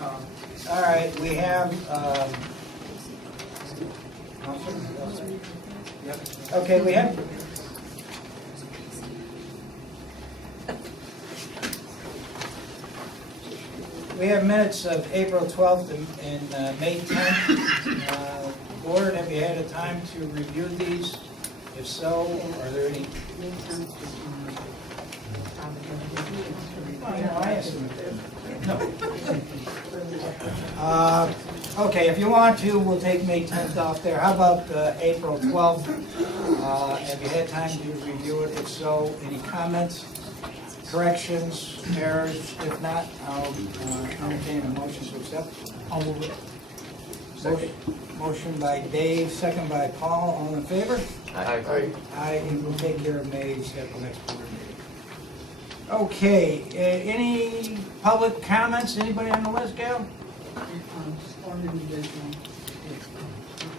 All right, we have, okay, we have minutes of April 12th and May 10th. Board, have you had a time to review these? If so, are there any? Okay, if you want to, we'll take May 10th off there. How about April 12th? Have you had time to review it? If so, any comments, corrections, errors? If not, I'll entertain a motion to accept. I'll move it. Motion by Dave, second by Paul. All in favor? Aye. Aye, and we'll take care of May's at the next board meeting. Okay, any public comments? Anybody on the list, Gail? One individual.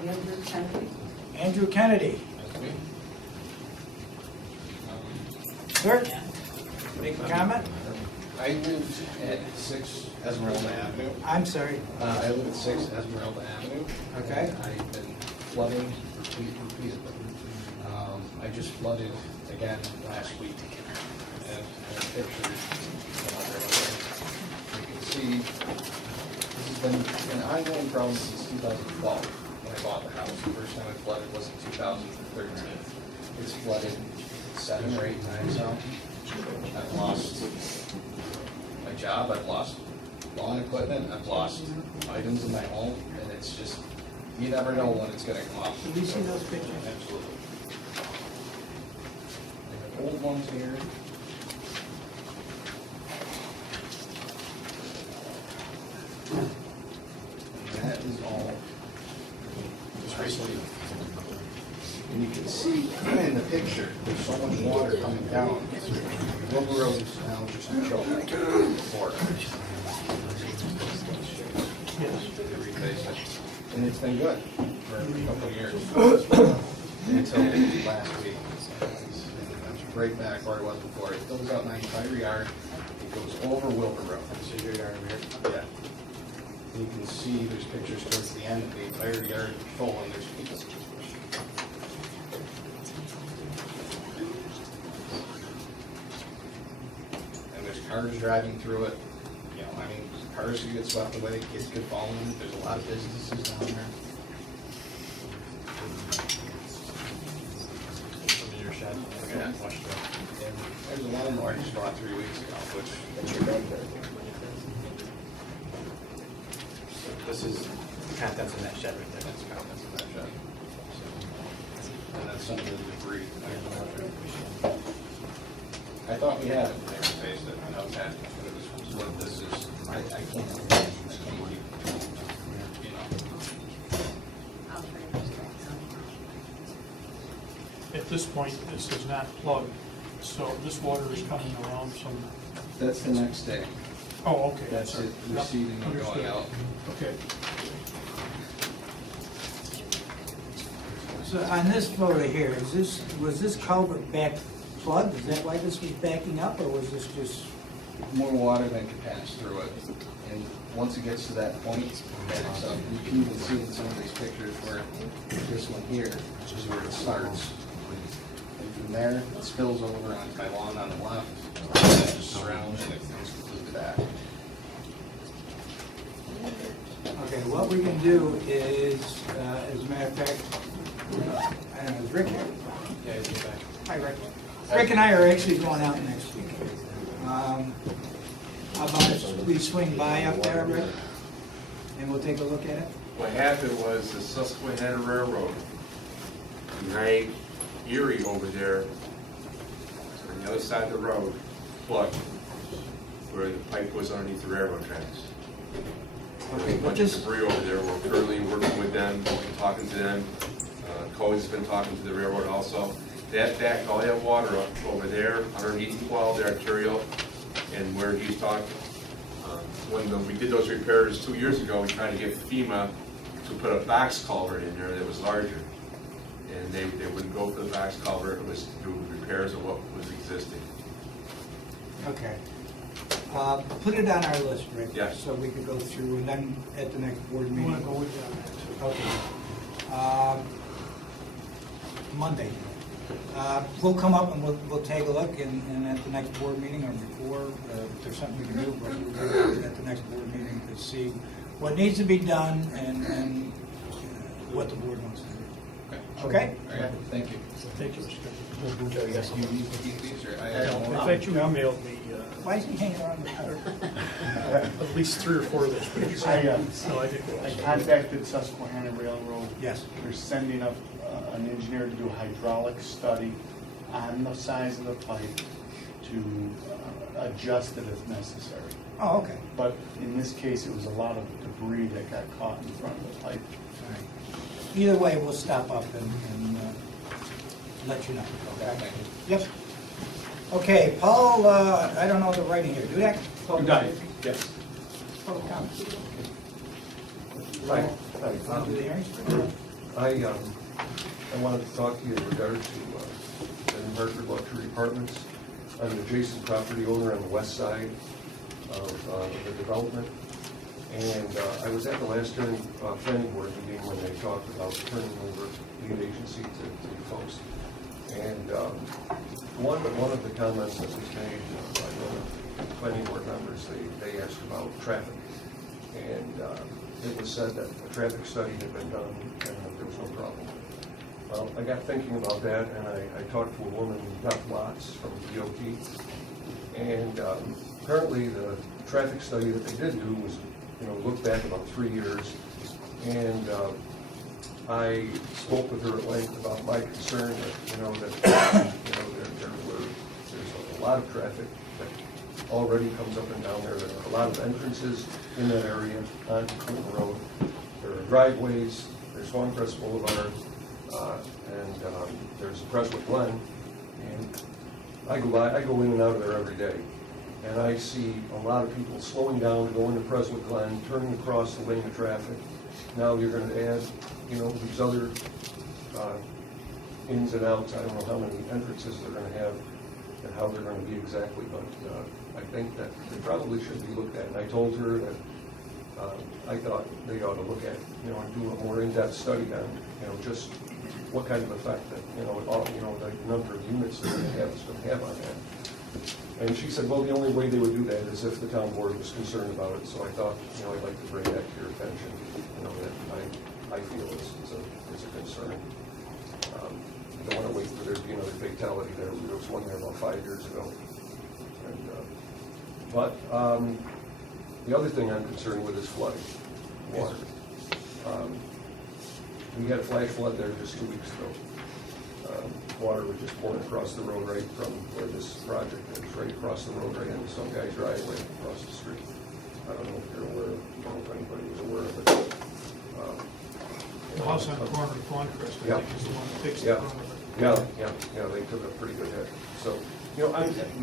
Andrew Kennedy. Andrew Kennedy. Sir? Make a comment? I live at 6 Esmeralda Avenue. I'm sorry. I live at 6 Esmeralda Avenue. Okay. And I've been flooding repeatedly. I just flooded again last week. And I have pictures. You can see this has been an ongoing problem since 2012 when I bought the house. The first time I flooded was in 2013. It's flooded 7 or 8 times now. I've lost my job, I've lost lawn equipment, I've lost items in my home, and it's just, you never know when it's gonna come up. Can we see those pictures? Absolutely. I have old ones here. And that is all just recently. And you can see in the picture, there's so much water coming down. River Road is now just a joke. Water. And it's been good for a couple of years. Until last week. It's right back where it was before. It fills out my entire yard. It goes over Wilbur Road. See your yard here? Yeah. And you can see there's pictures towards the end of the entire yard full, and there's people. And there's cars driving through it. You know, I mean, cars could get swept away, kids could fall in. There's a lot of businesses down there. Your shed. Yeah. There's a lawnmower I just bought 3 weeks ago, which This is contents in that shed right there. that's contents of that shed. And that's some of the debris. I thought we had it when they replaced it, and I was asking for this, what this is. I can't believe, you know. At this point, this is not plugged, so this water is coming around some, That's the next day. oh, okay. That's sorry. it, receiving and going Understood. out. Okay. So on this photo here, was this culvert back plugged? Is that why this was backing up, or was this just? More water than can pass through it. And once it gets to that point, it backs up. You can even see in some of these pictures where this one here is where it starts. And from there, it spills over onto my lawn on the left, and it just surrounds and it goes completely back. Okay, what we can do is, as a matter of fact, I don't know, is Rick here? Yeah, he's back. Hi, Rick. Rick and I are actually going out next week. How about if we swing by up there, Rick, and we'll take a look at it? What happened was the Susquehanna Railroad behind Erie over there, on the other side of the road, plugged where the pipe was underneath the railroad tracks. There's Okay, a but bunch of this, debris over there. We're currently working with them, talking to them. Cody's been talking to the railroad also. That backed all that water up over there underneath 12, the arterial, and where he's talking. When we did those repairs 2 years ago, we tried to get FEMA to put a box culvert in there that was larger. And they wouldn't go for the box culvert. It was to do repairs of what was existing. okay. Put it on our list, Rick. Yes. So we could go through, and then at the next board We meeting. want to go with you on that too. Okay. Monday. We'll come up and we'll take a look, and at the next board meeting or before, if there's something we can do, but we'll do it at the next board meeting to see what needs to be done and what the board wants to do. Okay? All right, thank you. Thank you, Mr. Yes, you need these, or I Chairman. have In one. fact, you emailed me Why is he hanging around the car? at least 3 or 4 of those pictures. I No, I think it was. contacted Susquehanna Railroad. Yes. They're sending up an engineer to do a hydraulic study on the size of the pipe to adjust it if necessary. Oh, okay. But in this case, it was a lot of debris that got caught in front of the pipe. All right. Either way, we'll stop up and let you know. Okay? Yep. Okay, Paul, I don't know the writing here. Do that? Yes. Public comment. Hi. Want to do the hearings? I wanted to talk to you in regard to the New Hartford luxury apartments. I'm an adjacent property owner on the west side of the development. And I was at the last planning board meeting when they talked about turning over lead agency to you folks. And one of the comments that was made by one of the planning board members, they asked about traffic. And it was said that a traffic study had been done and that there was no problem. Well, I got thinking about that, and I talked to a woman, Beth Watts, from DOT. And apparently the traffic study that they did do was, look back about 3 years. And I spoke with her at length about my concern that, there's a lot of traffic that already comes up and down there. There are a lot of entrances in that area onto Clinton Road. There are driveways, there's Swancrest Boulevard, and there's Preswick Glen. And I go in and out of there every day. And I see a lot of people slowing down to go into Preswick Glen, turning across the lane of traffic. Now you're going to add, these other ins and outs. I don't know how many entrances they're going to have and how they're going to be exactly, but I think that they probably should be looked at. And I told her that I thought they ought to look at, and do a more in-depth study on, just what kind of effect that, the number of units they're going to have is going to have on that. And she said, well, the only way they would do that is if the town board was concerned about it. So I thought, I'd like to bring that to your attention, that I feel it's a concern. I don't want to wait for there to be another fatality there. There was one there about 5 years ago. And, but the other thing I'm concerned with is flooding, water. We had a flash flood there just 2 weeks ago. Water was just pouring across the road right from where this project is, right across the road, right into some guy's driveway across the street. I don't know if you're aware of, if anybody was aware of it. The house on the corner of Swancrest, I Yeah. think, is the one that fixed the Yeah. front of it. Yeah, they took a pretty good hit. So, the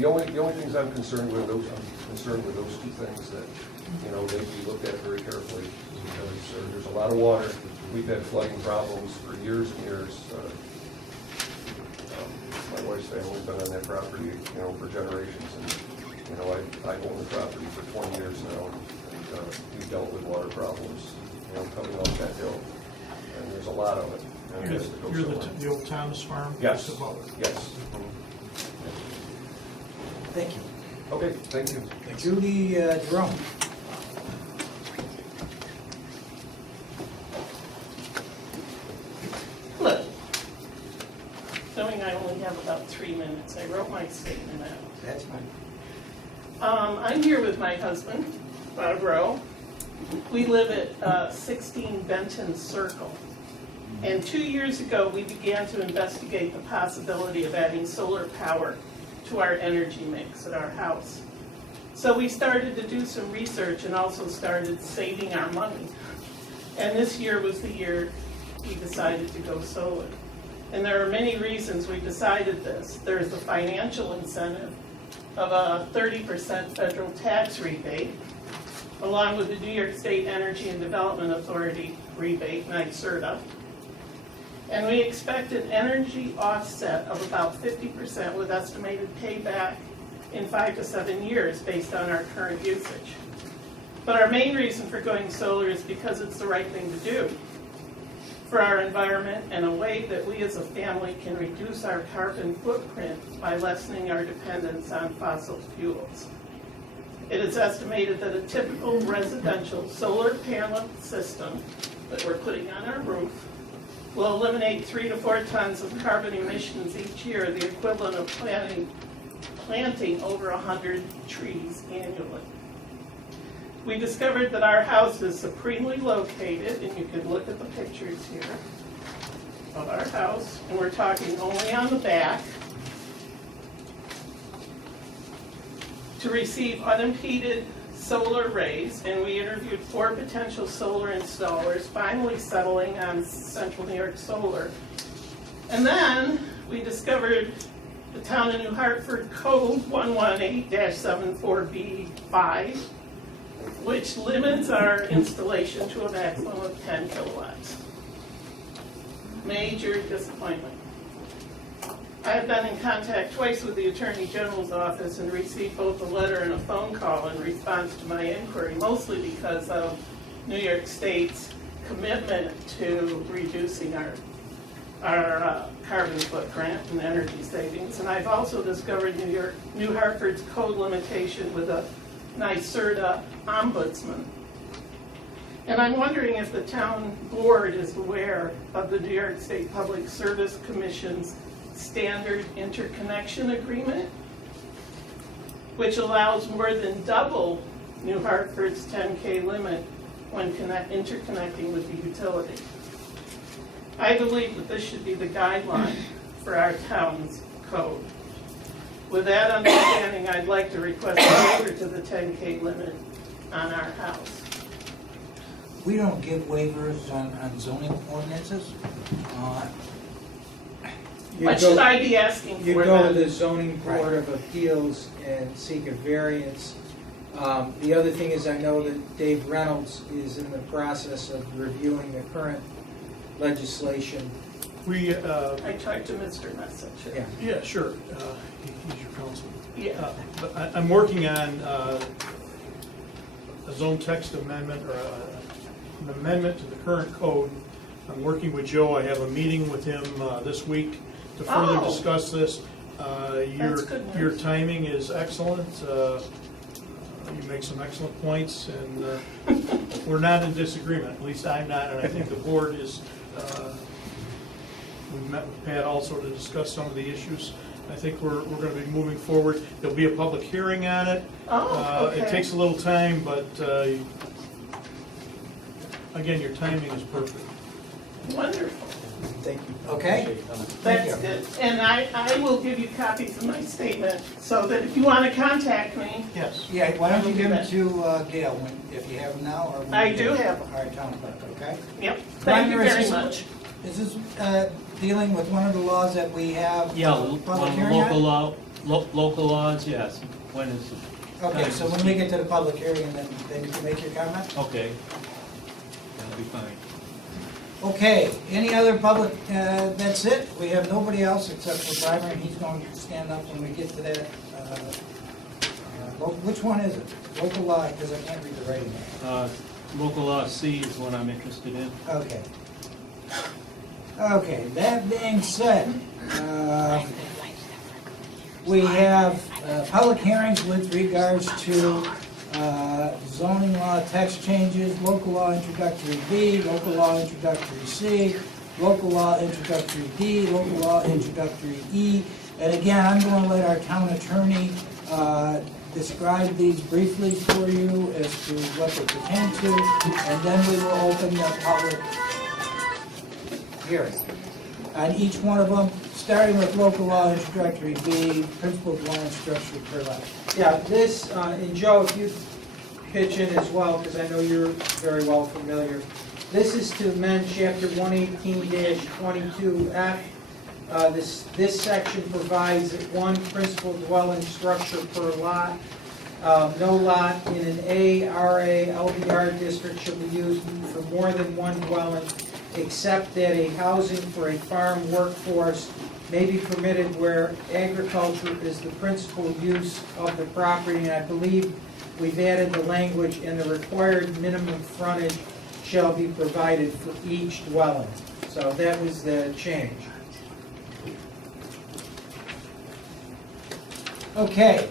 only things I'm concerned with, those two things that, they be looked at very carefully, because there's a lot of water. We've had flooding problems for years and years. My wife's family's been on that property, for generations, and, I've owned the property for 20 years now, and we've dealt with water problems, coming off that hill, and there's a lot of it. And it has to go You're somewhere. the old Thomas Farm? Yes, Just above it. yes. Thank you. Okay, thank you. Judy Jerome. Look, knowing I only have about 3 minutes, I wrote my statement out. That's fine. I'm here with my husband, Bob Rowe. We live at 16 Benton Circle. And 2 years ago, we began to investigate the possibility of adding solar power to our energy mix at our house. So we started to do some research and also started saving our money. And this year was the year we decided to go solar. And there are many reasons we decided this. There's the financial incentive of a 30% federal tax rebate, along with the New York State Energy and Development Authority rebate, NYSERDA. And we expect an energy offset of about 50% with estimated payback in 5 to 7 years based on our current usage. But our main reason for going solar is because it's the right thing to do for our environment and a way that we as a family can reduce our carbon footprint by lessening our dependence on fossil fuels. It is estimated that a typical residential solar panel system that we're putting on our roof will eliminate 3 to 4 tons of carbon emissions each year, the equivalent of planting over 100 trees annually. We discovered that our house is supremely located, and you can look at the pictures here of our house, and we're talking only on the back, to receive unimpeded solar rays, and we interviewed 4 potential solar installers, finally settling on Central New York Solar. And then we discovered the Town of New Hartford Code 118-74B5, which limits our installation to a maximum of 10 kilowatts. Major disappointment. I have been in contact twice with the Attorney General's office and received both a letter and a phone call in response to my inquiry, mostly because of New York State's commitment to reducing our carbon footprint and energy savings. And I've also discovered New Hartford's code limitation with a NYSERDA ombudsman. And I'm wondering if the town board is aware of the New York State Public Service Commission's standard interconnection agreement, which allows more than double New Hartford's 10K limit when interconnecting with the utility. I believe that this should be the guideline for our town's code. With that understanding, I'd like to request a waiver to the 10K limit on our house. We don't give waivers on zoning ordinances. What should I be asking for You go to then? the zoning board of appeals and seek a variance. The other thing is, I know that Dave Reynolds is in the process of reviewing the current legislation. We, I talked to Mr. Message. Yeah. yeah, sure, he's your counsel. Yeah. But I'm working on a zone text amendment, or an amendment to the current code. I'm working with Joe. I have a meeting with him this week to further Oh. discuss this. That's good news. Your timing is excellent. You make some excellent points, and we're not in disagreement. At least I'm not, and I think the board is. We've met with Pat also to discuss some of the issues. I think we're going to be moving forward. There'll be a public hearing on it. Oh, okay. It takes a little time, but again, your timing is perfect. Wonderful. Thank you. Okay? That's you. good. And I will give you copies of my statement so that if you want to contact me, Yes. Yeah, why don't you give it to Gail, if you have them now, or when I you do get have them. our town clerk, okay? yep, thank you very much. Is this dealing with one of the laws that we have? Yeah, public on hearing local on? law, local laws, yes. When is it? Okay, so when we get to the public hearing, then you can make your comment? Okay. That'll be fine. Okay, any other public, that's it? We have nobody else except for Brian, and he's going to stand up when we get to that. Which one is it? Local law, because I can't read the writing. Local law C is what I'm interested in. Okay. Okay, that being said, we have public hearings with regards to zoning law text changes, local law introductory B, local law introductory C, local law introductory D, local law introductory E. And again, I'm going to let our town attorney describe these briefly for you as to what they pertain to, and then we will open the public hearing on each one of them, starting with local law introductory B, principal dwelling structure per lot. Yeah, this, and Joe, if you pitch in as well, because I know you're very well familiar. This is to amend chapter 118-22F. This section provides that one principal dwelling structure per lot. No lot in an A, RA, LBR district shall be used for more than one dwelling except that a housing for a farm workforce may be permitted where agriculture is the principal use of the property. And I believe we've added the language, and the required minimum frontage shall be provided for each dwelling. So that was the change. Okay,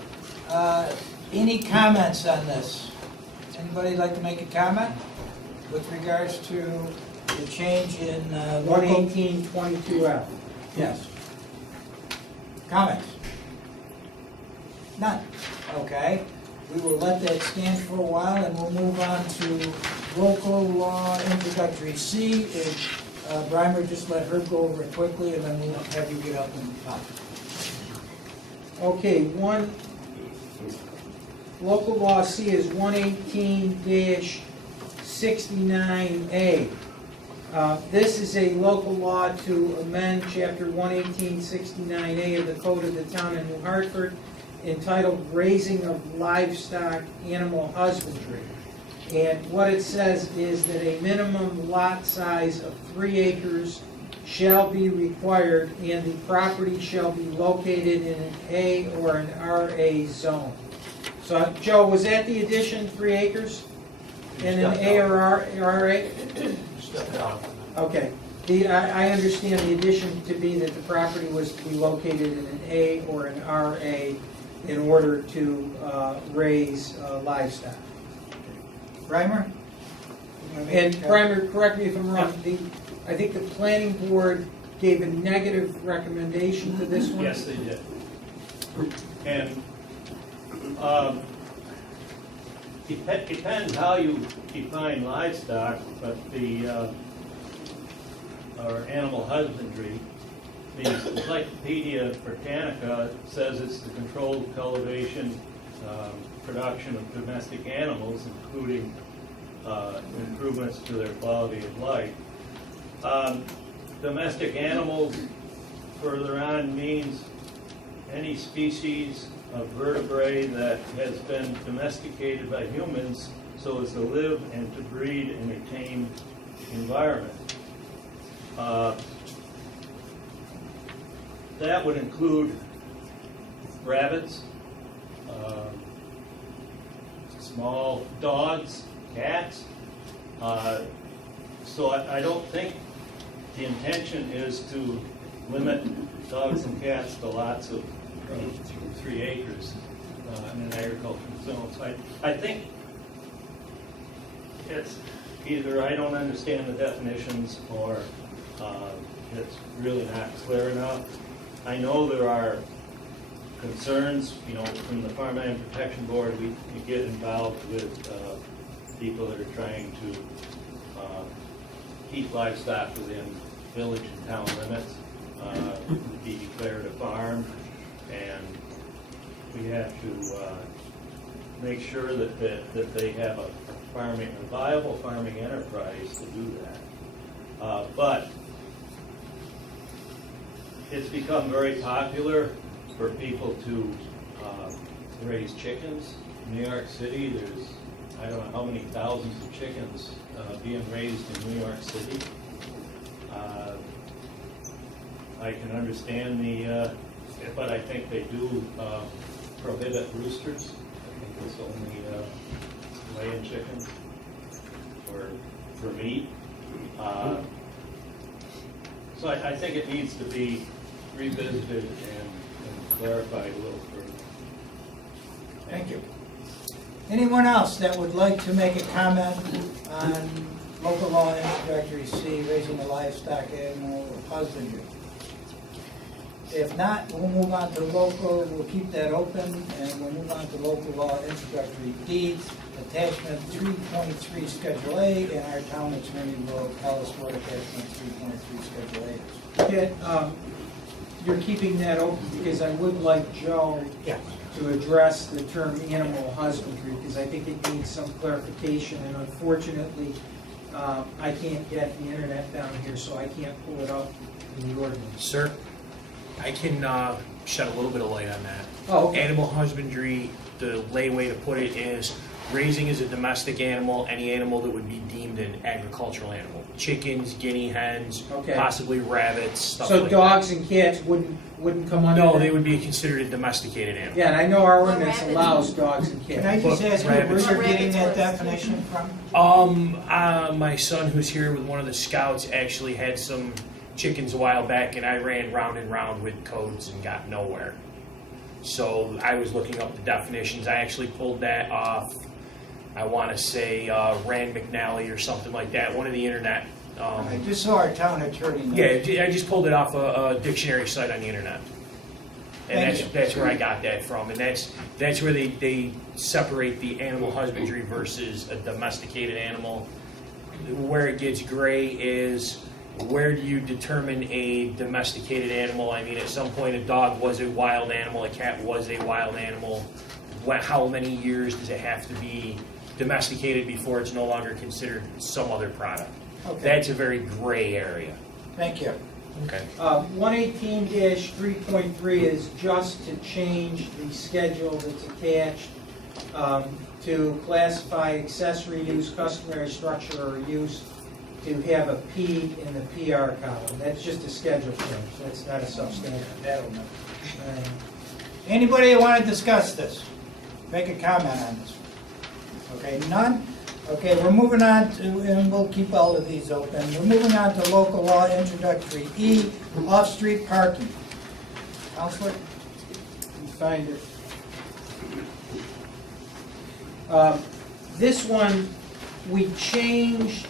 any comments on this? Anybody like to make a comment with regards to the change in local? 118.22F. Yes. Comments? None. Okay, we will let that stand for a while, and we'll move on to local law introductory C. Brimer, just let her go over it quickly, and then we'll have you get up and talk. Okay, local law C is 118-69A. This is a local law to amend Chapter 118-69A of the Code of the Town of New Hartford, entitled Raising of Livestock Animal Husbandry. And what it says is that a minimum lot size of 3 acres shall be required, and the property shall be located in an A or an RA zone. So, Joe, was that the addition, 3 acres? In an A or RA? Okay. I understand the addition to be that the property was to be located in an A or an RA in order to raise livestock. Brimer? And Brimer, correct me if I'm wrong, I think the planning board gave a negative recommendation to this one? Yes, they did. And depends how you define livestock, but or animal husbandry, the Encyclopedia Britannica says it's the controlled cultivation, production of domestic animals, including improvements to their quality of life. Domestic animals, further on, means any species of vertebrae that has been domesticated by humans so as to live and to breed in a tame environment. That would include rabbits, small dogs, cats. So I don't think the intention is to limit dogs and cats to lots of 3 acres in an agricultural zone. So I think it's either I don't understand the definitions, or it's really not clear enough. I know there are concerns, from the Farmland Protection Board. We get involved with people that are trying to keep livestock within village and town limits, be declared a farm, and we have to make sure that they have a viable farming enterprise to do that. But it's become very popular for people to raise chickens. In New York City, there's I don't know how many thousands of chickens being raised in New York City. I can understand but I think they do prohibit roosters. I think it's only laying chickens for meat. So I think it needs to be revisited and clarified a little further. Thank you. Anyone else that would like to make a comment on local law introductory C, raising the livestock animal husbandry? If not, we'll move on to local, we'll keep that open, and we'll move on to local law introductory D, attachment 3.3 Schedule A, and our town attorney will tell us what attachment 3.3 Schedule A is. Okay, you're keeping that open because I would like Joe to address the term animal husbandry, because I think it needs some clarification, and unfortunately, I can't get the internet down here, so I can't pull it up in the ordinance. Sir, I can shed a little bit of light on that. Oh, okay. Animal husbandry, the lay way to put it is Raising is a domestic animal, any animal that would be deemed an agricultural animal. Chickens, guinea hens, Okay. possibly rabbits, stuff So like dogs and cats wouldn't come that. under No, that? they would be considered a domesticated animal. Yeah, and I know our Or ordinance rabbits. allows dogs and Can I cats. just ask you where Rabbits. you're getting that Rabbits. definition from? My son who's here with one of the scouts actually had some chickens a while back, and I ran round and round with codes and got nowhere. So I was looking up the definitions. I actually pulled that off, I want to say Rand McNally or something like that, one of the internet. I just saw our town attorney. Yeah, I just pulled it off a dictionary site on the internet. And Thank that's where I got that from. And that's where they separate the animal husbandry versus a domesticated animal. Where it gets gray is, where do you determine a domesticated animal? I mean, at some point a dog was a wild animal, a cat was a wild animal. How many years does it have to be domesticated before it's no longer considered some other product? Okay. That's a very gray area. Thank you. Okay. 118-3.3 is just to change the schedule that's attached to classify accessory use, customary structure, or use to have a P in the PR column. That's just a schedule change. That's not a substantive. Anybody want to discuss this? Make a comment on this? Okay, none? Okay, we're moving on to, and we'll keep all of these open. We're moving on to local law introductory E, off-street parking. Counselor? You find it. This one, we changed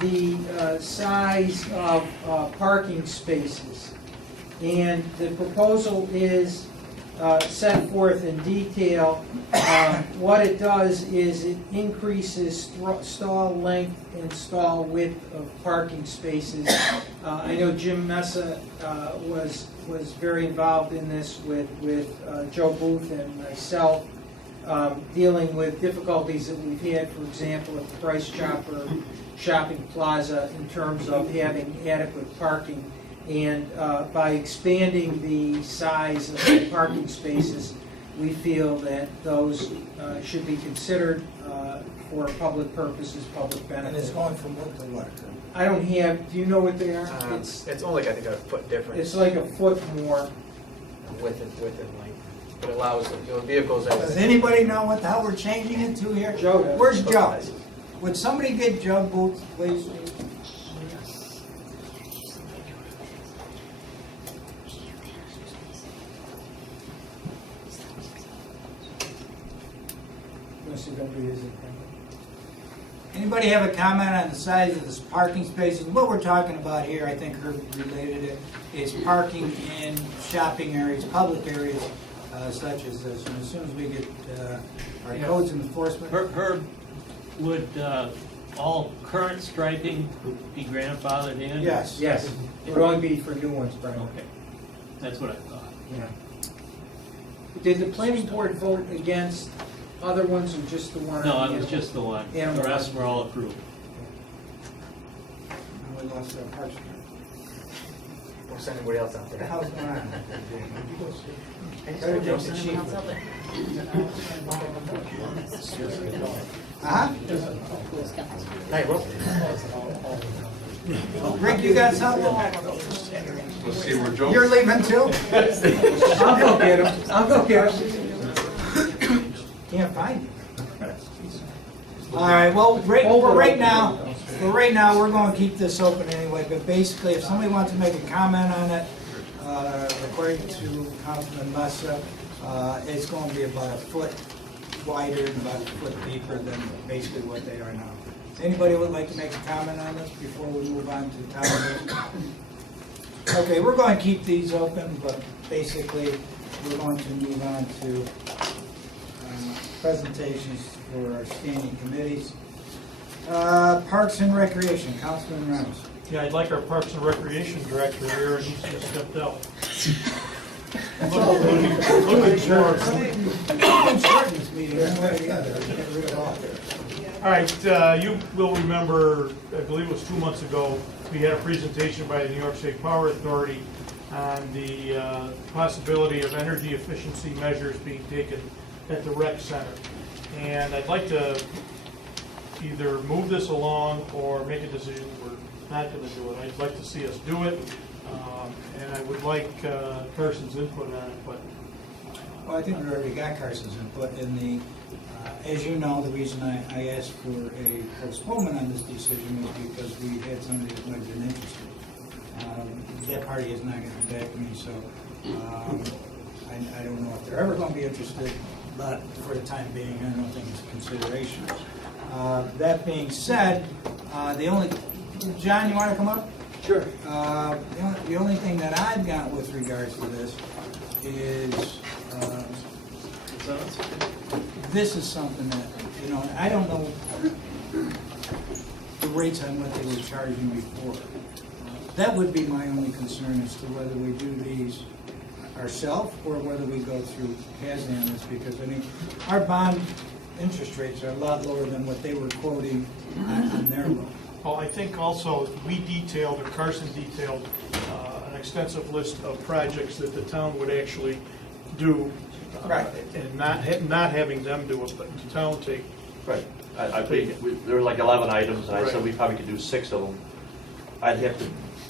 the size of parking spaces. And the proposal is set forth in detail. What it does is it increases stall length and stall width of parking spaces. I know Jim Messa was very involved in this with Joe Booth and myself, dealing with difficulties that we've had, for example, at the Price Chopper Shopping Plaza in terms of having adequate parking. And by expanding the size of the parking spaces, we feel that those should be considered for public purposes, public And it's benefit. going from what to what? I don't have, do you know what they are? It's only, I think, a foot difference. It's like a foot more. Width and length. It allows, vehicles that. Does anybody know what the hell we're changing it to here? Joe does. Where's Joe? Would somebody get Joe Booth, please? Unless you're gonna do his thing. Anybody have a comment on the size of this parking spaces? What we're talking about here, I think Herb related it, is parking in shopping areas, public areas such as this. And as soon as we get our codes enforcement. Herb, would all current striping be grandfathered in? Yes. Yes, it would only be for new ones, Brian. Okay, that's what I thought. Yeah. Did the planning board vote against other ones or just the one? No, on it was animal? just the one. Animal The rest were all approved. We lost our parks. Or send anybody else out What the there. hell's going on? Better take the chief. Uh-huh. Hey, Will. Rick, you got something? Let's see where Joe. You're leaving too? I'll go get him. I'll go get him. Can't find you. All right, well, for right now, we're going to keep this open anyway, but basically, if somebody wants to make a comment on it, according to Councilman Massa, it's going to be about a foot wider and about a foot deeper than basically what they are now. Anybody would like to make a comment on this before we move on to town? Okay, we're going to keep these open, but basically, we're going to move on to presentations for our standing committees. Parks and Recreation, Councilman Reynolds. Yeah, I'd like our Parks and Recreation Director here, and he's just stepped out. All right, you will remember, I believe it was 2 months ago, we had a presentation by the New York State Power Authority on the possibility of energy efficiency measures being taken at the rec center. And I'd like to either move this along or make a decision we're not going to do it. I'd like to see us do it, and I would like Carson's input on it, but Well, I think we already got Carson's input in the, as you know, the reason I asked for a postponement on this decision was because we had somebody that might have been interested. That party is not going to come back to me, so I don't know if they're ever going to be interested, but for the time being, I don't think it's a consideration. That being said, John, you want to come up? Sure. The only thing that I've got with regards to this is, this is something that, I don't know the rates on what they were charging before. That would be my only concern as to whether we do these ourselves or whether we go through Kazan, because, our bond interest rates are a lot lower than what they were quoting on their loan. well, I think also we detailed, or Carson detailed, an extensive list of projects that the town would actually do. Right. And not having them do it, but the town take. Right. There were like 11 items, and I said we probably could do 6 of them. I'd have to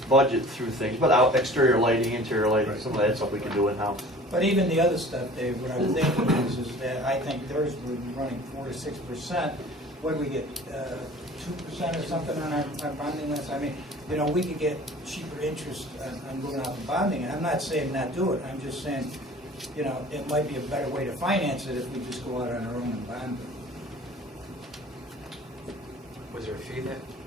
budget through things, but out exterior lighting, interior lighting, some of that stuff we can do in-house. But even the other stuff, Dave, what I was thinking is that I think theirs were running 4 to 6%. What do we get, 2% or something on our bonding list? We could get cheaper interest on going out and bonding. And I'm not saying not do it. I'm just saying, it might be a better way to finance it if we just go out on our own and bond it. Was there a fee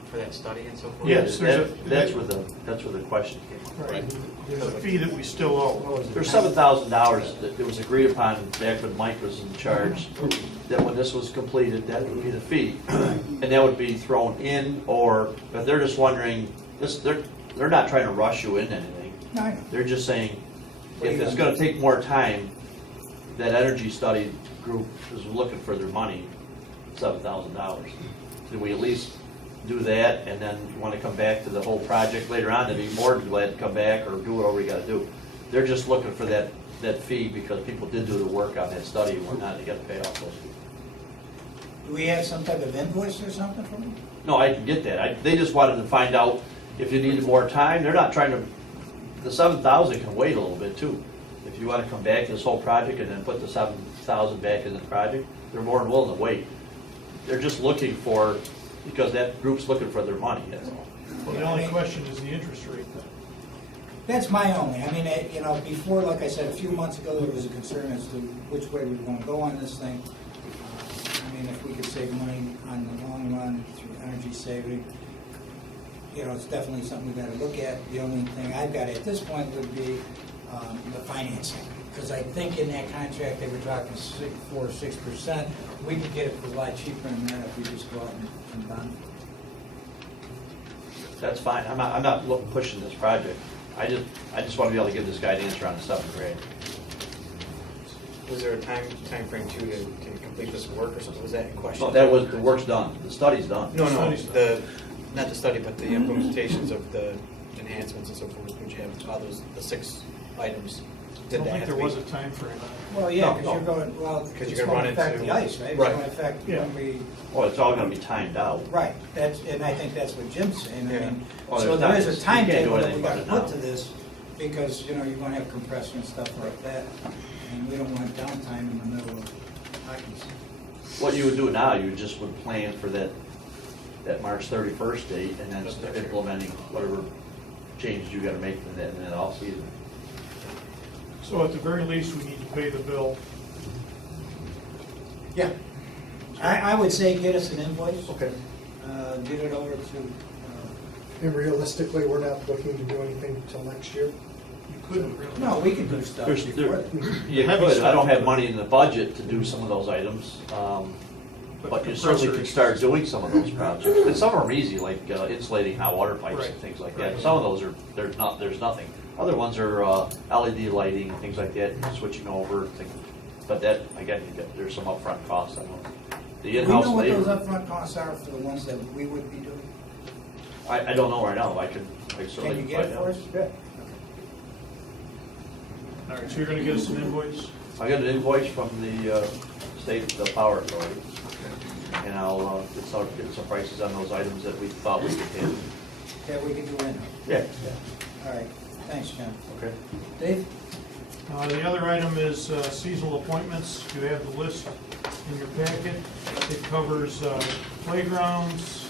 for that study and so forth? Yes, that's where the question came from. Right. There's a fee that we still owe. There's $7,000 that was agreed upon back when Mike was in charge, that when this was completed, that would be the fee. And that would be thrown in, but they're just wondering, they're not trying to rush you into anything. No, I know. They're just saying, if it's gonna take more time, that energy study group is looking for their money, $7,000. Did we at least do that, and then you want to come back to the whole project later on, they'd be more than glad to come back or do whatever we got to do. They're just looking for that fee because people did do the work on that study and whatnot, they got to pay off those fees. Do we have some type of invoice or something from them? No, I can get that. They just wanted to find out if you needed more time. They're not trying to, the 7,000 can wait a little bit too. If you want to come back to this whole project and then put the 7,000 back in the project, they're more than willing to wait. They're just looking for, because that group's looking for their money, that's all. Well, the only question is the interest rate then. That's my only. Before, like I said, a few months ago, there was a concern as to which way we were going to go on this thing. If we could save money on the long run through energy saving, it's definitely something we got to look at. The only thing I've got at this point would be the financing. Because I think in that contract, they were talking 4 or 6%. We could get it for a lot cheaper than that if we just go out and bond. That's fine. I'm not pushing this project. I just want to be able to give this guy an answer on the $7,000. Was there a time frame too to complete this work or something? Was that in question? No, the work's done. The study's done. No, not the study, but the implementations of the enhancements and so forth, which have the 6 items. I don't think there was a time frame on it. Well, yeah, because No. you're going, Because it's you're going gonna to run affect the into- ice, right? It's Right. going to affect when we, Well, it's all going to be timed out. right, and I think that's what Jim's saying. Yeah. Well, So there's there not- is you a can't timetable do that we anything got to about it put now. to this, because, you're going to have compressor and stuff like that, and we don't want downtime in the middle of hockey season. What you would do now, you just would plan for that March 31st date and then start implementing whatever changes you got to make in that off season. So at the very least, we need to pay the bill. Yeah. I would say get us an invoice. Okay. Get it over to, And realistically, we're not looking to do anything until next year. You couldn't really. no, we can do stuff before that. You Heavy could, I don't stuff. have money in the budget to do some of those items, but you certainly could start doing some of those projects. And some are easy, like insulating hot water pipes Right. and things like that. Right. Some of those there's nothing. Other ones are LED lighting, and things like that, switching over, but that, again, there's some upfront costs on those. The Do we in-house know what those labor, upfront costs are for the ones that we would be doing? I don't know right now, I Can certainly you can get find it out. for us? Yeah. All right, so you're going to get us an invoice? I got an invoice from the state, the power authority. And I'll get some prices on those items that we thought we could handle. that we can do in. Yeah. All right, thanks, John. Okay. Dave? The other item is seasonal appointments. You have the list in your packet. It covers playgrounds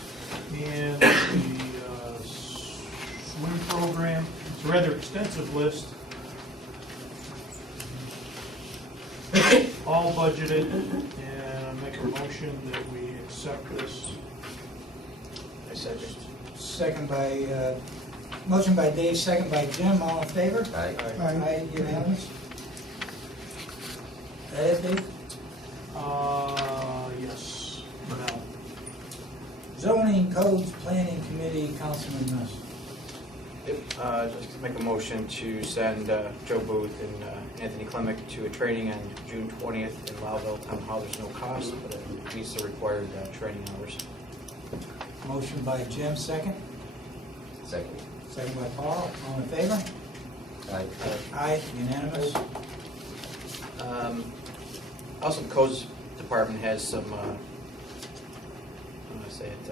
and the swim program. It's a rather extensive list. All budgeted, and I make a motion that we accept this. I second. Second by, motion by Dave, second by Jim, all in favor? Aye. Aye, unanimous. That it, Dave? Yes, for now. Zoning Codes Planning Committee, Councilman Nuss. Just make a motion to send Joe Booth and Anthony Klemick to a training on June 20th in Lowville Town Hall. There's no cost, but it meets the required training hours. Motion by Jim, second. Second. Second by Paul, all in favor? Aye. Aye, unanimous. Also, the codes department has some, how do I say it,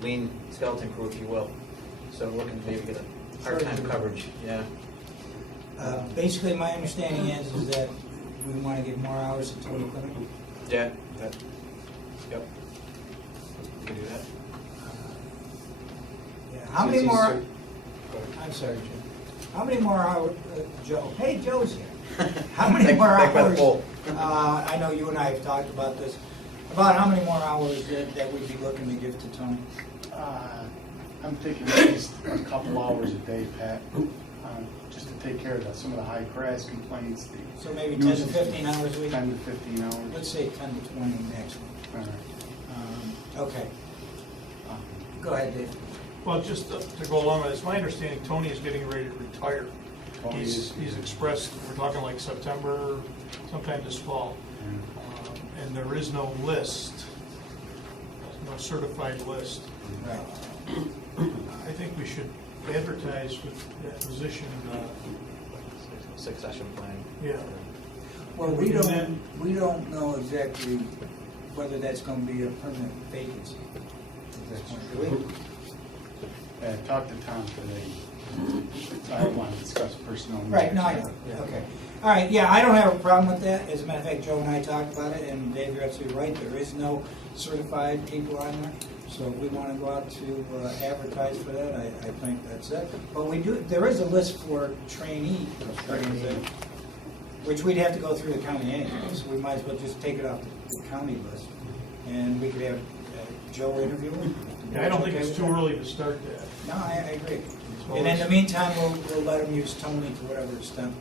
lean skeleton crew, if you will. So we're looking to maybe get a part-time coverage, yeah. Basically, my understanding is that we want to get more hours at Tony Clinic. Yeah, that, yep. We can do that. Yeah, how many more, I'm sorry, Jim. How many more hours, Joe, hey, Joe's here. How many more Back by the hours, poll. I know you and I have talked about this, about how many more hours that we'd be looking to give to Tony? I'm thinking at least a couple hours a day, Pat, just to take care of some of the high grass complaints. So maybe 10 to 15 hours a week? 10 to 15 hours. Let's say 10 to 20 maximum. All right. Okay. Go ahead, Dave. Well, just to go along with this, my understanding, Tony is getting ready to retire. Tony is- He's expressed, we're talking like September, sometime this fall. And there is no list, no certified list. Right. I think we should advertise for that position. Succession plan. Yeah. Well, we don't know exactly whether that's going to be a permanent vacancy. Do we? I talked to Tom today. I don't want to discuss personnel. Right, no, I know, okay. All right, yeah, I don't have a problem with that. As a matter of fact, Joe and I talked about it, and Dave, you're absolutely right. There is no certified people on there. So if we want to go out to advertise for that, I think that's it. But we do, there is a list for trainees, which we'd have to go through the county anyway, so we might as well just take it off the county list. And we could have Joe interview him. Yeah, I don't think it's too early to start that. No, I agree. And in the meantime, we'll let him use Tony to whatever extent.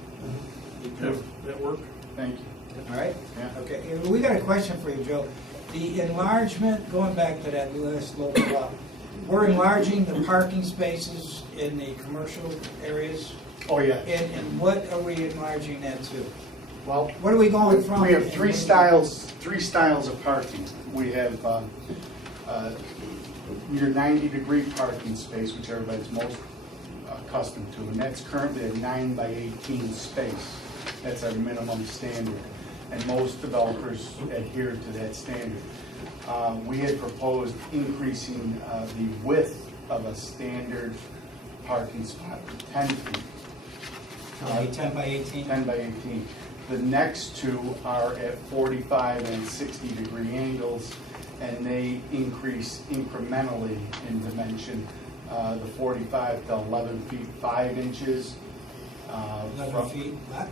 That work? Thank you. All right? Yeah. Okay, we got a question for you, Joe. The enlargement, going back to that last local law, we're enlarging the parking spaces in the commercial areas? Oh, yeah. And what are we enlarging that to? Well, What are we going from? we have three styles of parking. We have your 90-degree parking space, which everybody's most accustomed to, and that's currently a 9 by 18 space. That's our minimum standard, and most developers adhere to that standard. We had proposed increasing the width of a standard parking spot to 10 feet. 10 by 18? 10 by 18. The next two are at 45 and 60-degree angles, and they increase incrementally in dimension. The 45 to 11 feet 5 inches. 11 feet, what?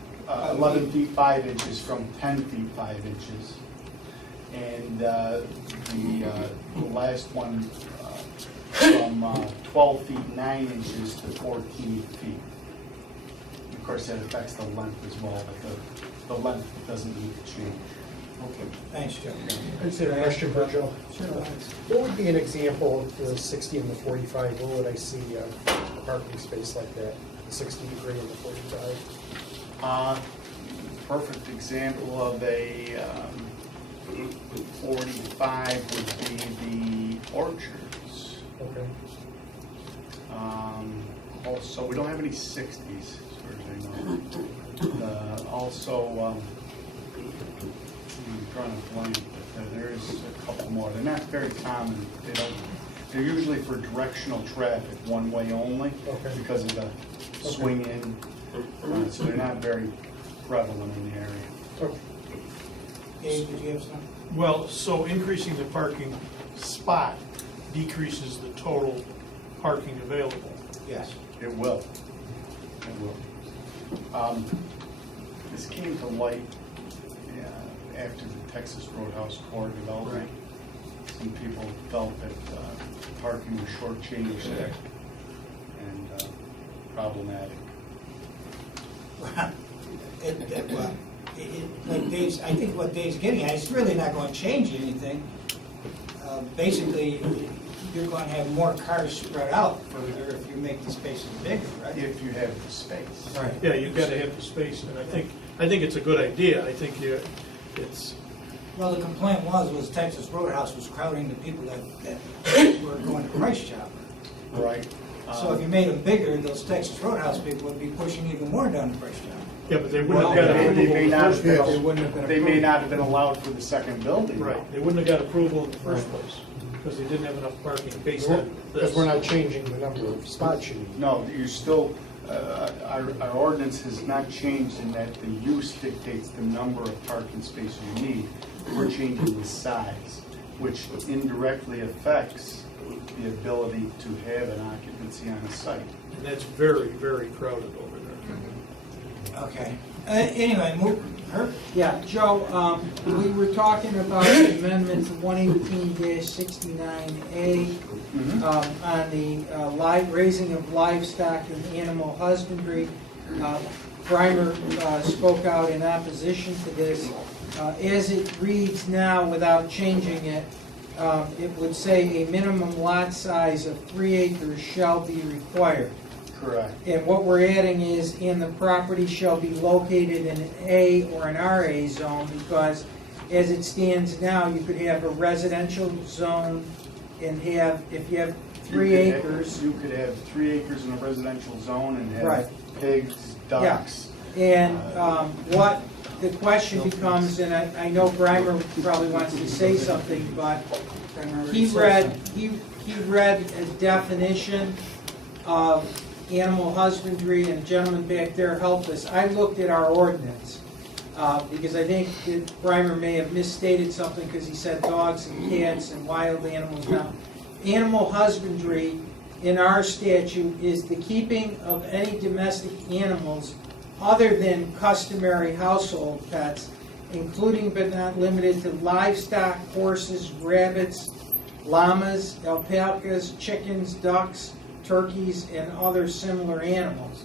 11 feet 5 inches from 10 feet 5 inches. And the last one from 12 feet 9 inches to 14 feet. Of course, that affects the length as well, but the length doesn't need to change. Okay, thanks, Joe. I just had a question for Joe. Sure. What would be an example of the 60 and the 45? Where would I see a parking space like that? The 60 degree and the 45? Perfect example of a 45 would be the orchards. Okay. Also, we don't have any 60s, as far as I know. Also, I'm drawing a blank, but there is a couple more. They're not very common. They're usually for directional traffic, one way only, Okay. because of the swing in. So they're not very prevalent in the area. Okay. Dave, did you have something? Well, so increasing the parking spot decreases the total parking available. Yes. It will. It will. This came to light after the Texas Roadhouse core development. Some people felt that parking was shortchanged there and problematic. Like Dave's, I think what Dave's getting at, it's really not going to change anything. Basically, you're going to have more cars spread out further if you make the spaces bigger, right? If you have the space. Right. Yeah, you've got to have the space, and I think it's a good idea. I think it's, Well, the complaint was Texas Roadhouse was crowding the people that were going to Price Chopper. Right. So if you made them bigger, those Texas Roadhouse people would be pushing even more down to Price Chopper. yeah, but they Well, wouldn't have got they approval may in the not first have place. been, wouldn't have been they may approved. not have been allowed for the second building. Right, they wouldn't have got approval in the first place, because they didn't have enough parking based on Because this. we're not changing the number of spots you need. No, you're still, our ordinance has not changed in that the use dictates the number of parking spaces you need. We're changing the size, which indirectly affects the ability to have an occupancy on a site. And that's very, very crowded over there. Okay. Anyway, move, Herb? Yeah, Joe, we were talking about the amendment to 118-69A on the raising of livestock and animal husbandry. Brimer spoke out in opposition to this. As it reads now, without changing it, it would say a minimum lot size of 3 acres shall be required. Correct. And what we're adding is, and the property shall be located in an A or an RA zone, because as it stands now, you could have a residential zone and have, if you have 3 acres. You could have 3 acres in a residential zone and Right. have pigs, ducks. And what the question becomes, and I know Brimer probably wants to say something, but he read a definition of animal husbandry, and the gentleman back there helped us. I looked at our ordinance, because I think that Brimer may have misstated something, because he said dogs and cats and wild animals. Now, animal husbandry in our statute is the keeping of any domestic animals other than customary household pets, including but not limited to livestock, horses, rabbits, llamas, alpacas, chickens, ducks, turkeys, and other similar animals.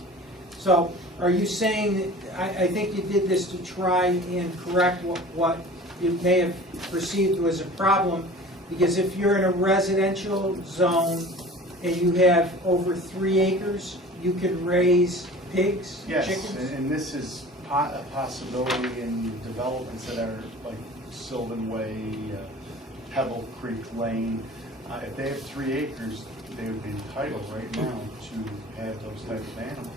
So are you saying that, I think you did this to try and correct what you may have perceived as a problem, because if you're in a residential zone and you have over 3 acres, you can raise pigs, Yes, chickens? and this is a possibility in developments that are like Sylvan Way, Pebble Creek Lane. If they have 3 acres, they would be entitled right now to have those type of animals.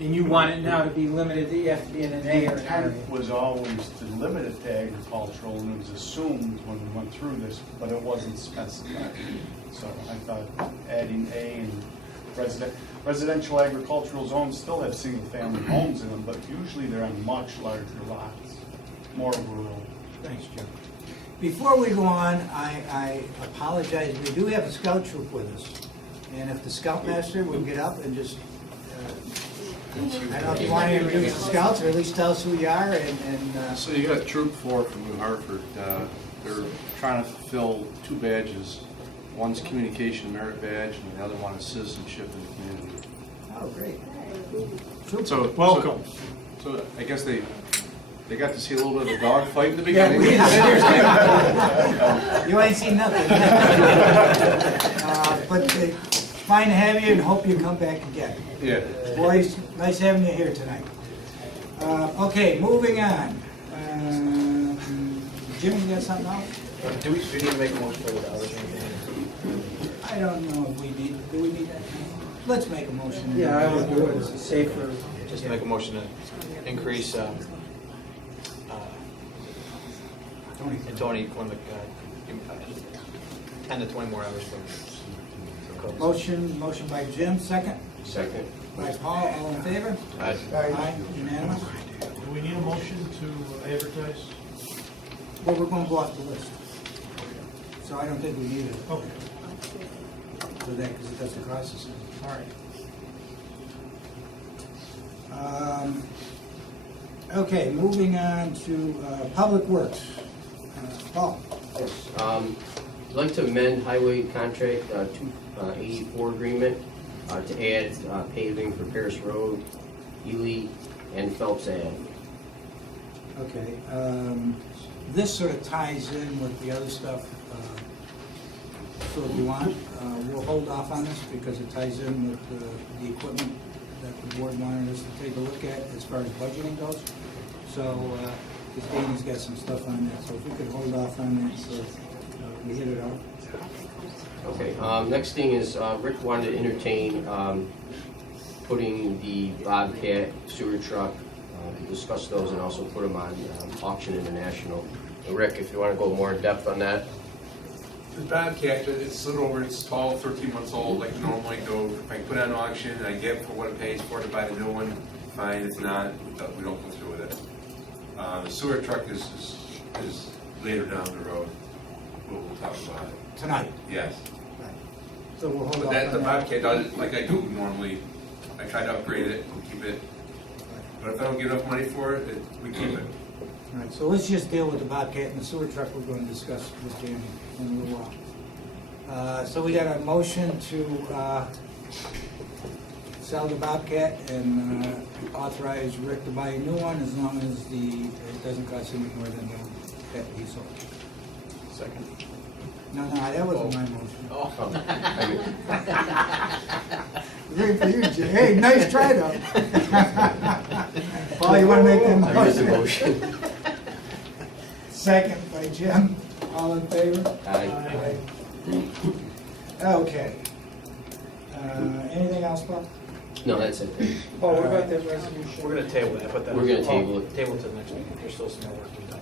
And you want it now to be limited, you have to be in an A The or an RA? intent was always to limit it to agricultural, and it was assumed when we went through this, but it wasn't specified. So I thought adding A and residential agricultural zones still have single-family homes in them, but usually they're on much larger lots, more rural. Thanks, Joe. Before we go on, I apologize, we do have a scout troop with us. And if the scoutmaster would get up and just, I don't know if you want to introduce the scouts, or at least tell us who you are, and So you got Troop 4 from New Hartford. They're trying to fulfill 2 badges. One's Communication Merit Badge, and the other one is Citizenship in the Community. oh, great. So Welcome. So I guess they got to see a little bit of a dog fight in the Yeah, beginning. you ain't seen nothing. But fine to have you, and hope you come back again. Yeah. Boys, nice having you here tonight. Okay, moving on. Jim, you got something else? Do we need to make a motion for the hours? I don't know if we need, do we need that? Let's make a motion. Yeah, I would do it, it's safer. Just to make a motion to increase And Tony Clemic, 10 to 20 more hours for codes. Motion by Jim, second. Second. By Paul, all in favor? Aye. Aye, unanimous. Do we need a motion to advertise? Well, we're gonna go off the list. So I don't think we need it Okay, for that, because it doesn't cost us. all right. Okay, moving on to Public Works. Paul? Yes. I'd like to amend highway contract 284 agreement to add paving for Paris Road, Ely, and Phelps Ave. Okay, this sort of ties in with the other stuff. So if you want, we'll hold off on this because it ties in with the equipment that the board wanted us to take a look at as far as budgeting goes. So, because Danny's got some stuff on that, so if we could hold off on that, so we hit it out. Okay, next thing is Rick wanted to entertain putting the Bobcat sewer truck, discuss those and also put them on Auction International. Rick, if you want to go more in depth on that. The Bobcat, it's a little over, it's 12, 13 months old, like normally go, if I put it on auction and I get for what it pays for to buy the new one, fine, if not, we don't go through with it. The sewer truck is later down the road, we'll talk about it. Tonight. Yes. So we'll hold But off that, on the that. Bobcat does it like I do normally, I try to upgrade it and keep it, but if I don't get enough money for it, we keep it. All right, so let's just deal with the Bobcat and the sewer truck we're going to discuss with Danny in a little while. So we got a motion to sell the Bobcat and authorize Rick to buy a new one as long as it doesn't cost any more than that he sold. Second. No, that wasn't my motion. Oh. Great for you, Jim. Hey, nice try though. Paul, you want to make that I made the motion? motion. Second by Jim. All in favor? Aye. Okay. Anything else, Paul? No, that's it. Paul, what about that resolution? We're gonna table that, put that. We're gonna table it. Table it to the next meeting, there's still some more work to be done.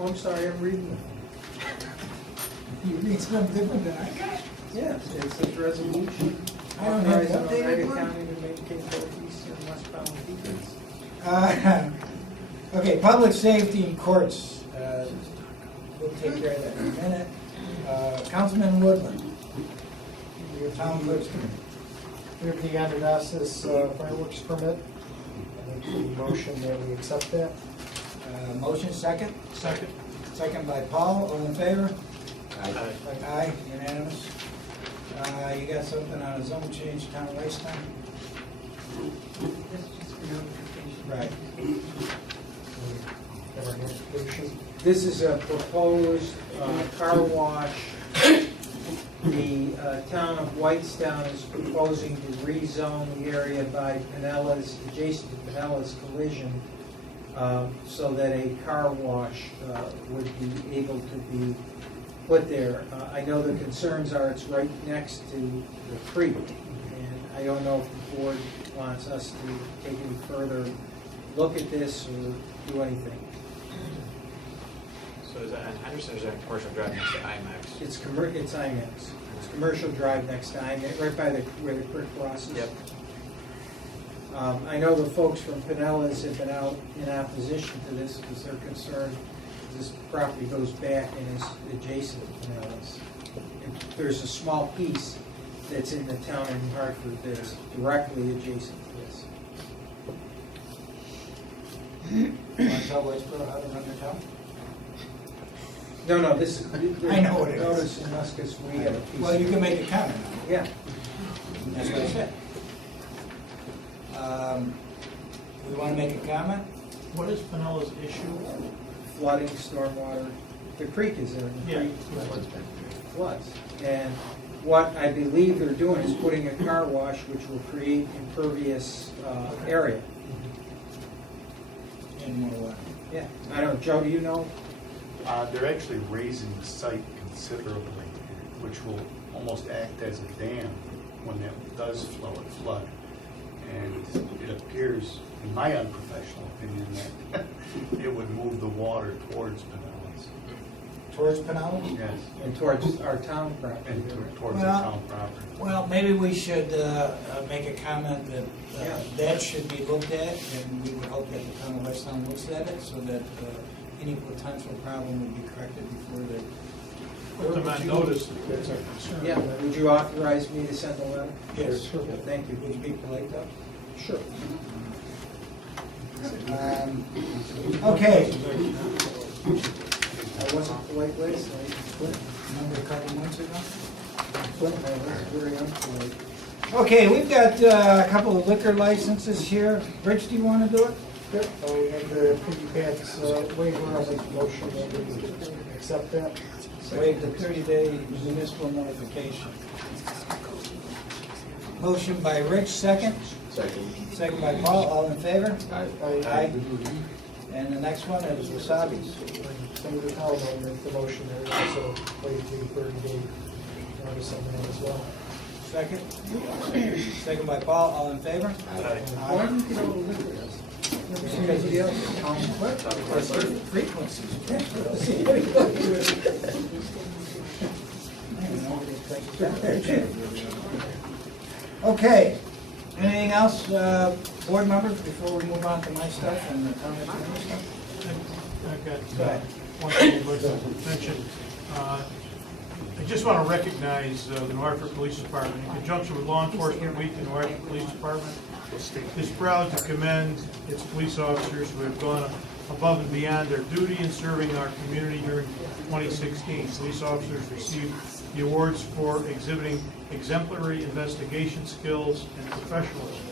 Oh, I'm sorry, I'm reading it. You read something different than I got? Yeah, it says resolution. I don't have Authorizing the updated Oneida one. County to maintain both east and westbound beacons. Okay, public safety in courts. We'll take care of that in a minute. Councilman Woodland, your town clerk's committee. We have the Andrews fireworks permit. I make the motion that we accept that. Motion second? Second. Second by Paul, all in favor? Aye. Aye, unanimous. You got something on a zone change, town of Racetown? That's just for notification. Right. Have our notification. This is a proposed car wash. The town of Whitestown is proposing to rezone the area by Pinellas, adjacent to Pinellas Collision, so that a car wash would be able to be put there. I know the concerns are it's right next to the creek, and I don't know if the board wants us to take any further look at this or do anything. So is that on Henderson or is that a commercial drive next to IMAX? It's IMAX. It's commercial drive next to IMAX, right by where the creek crosses. Yep. I know the folks from Pinellas have been out in opposition to this because they're concerned this property goes back and is adjacent to Pinellas. And there's a small piece that's in the town in Hartford that's directly adjacent to this. You want to tell Whitesboro how to run their town? No, this is. I know what it is. Notice in Muscus, we have a piece. Well, you can make a comment. Yeah. That's what I said. We want to make a comment? What is Pinella's issue? Flooding, stormwater. The creek is there. The Yeah. creek floods. And what I believe they're doing is putting a car wash which will create impervious area. In 101. Yeah. I don't, Joe, do you know? They're actually raising the site considerably, which will almost act as a dam when that does flood. And it appears, in my unprofessional opinion, that it would move the water towards Pinellas. Towards Pinellas? Yes. And towards our town property. And towards the Well- town property. Well, maybe we should make a comment that that should be looked at, and we would hope that the town of Westtown looks at it, so that any potential problem would be corrected before they... Put them on notice that that's our concern. Yeah, would you authorize me to send a letter? Yes. Sure. Thank you. Would you be polite, though? Sure. Okay. I wasn't polite last night. Remember a couple months ago? I was very unpolite. Okay, we've got a couple of liquor licenses here. Rich, do you want to do it? Yep, we have the piggy packs waiver, I'll make a motion that we accept that. Waive the 30-day municipal notification. Motion by Rich, second. Second. Second by Paul, all in favor? Aye. Aye. And the next one is Wasabi's. Senator Powell will make the motion there, also waive the 30-day notice on that as well. Second. Second by Paul, all in favor? Why didn't you get all the liquor? Because of the other town clerk, because of the frequencies. Okay, anything else, board members, before we move on to my stuff and the town attorney stuff? I've Go got ahead. one thing I'd like to mention. I just want to recognize the New Hartford Police Department. In conjunction with Law Enforcement Week, the New Hartford Police Department is proud to commend its police officers who have gone above and beyond their duty in serving our community during 2016. Police officers received the awards for exhibiting exemplary investigation skills and professionalism.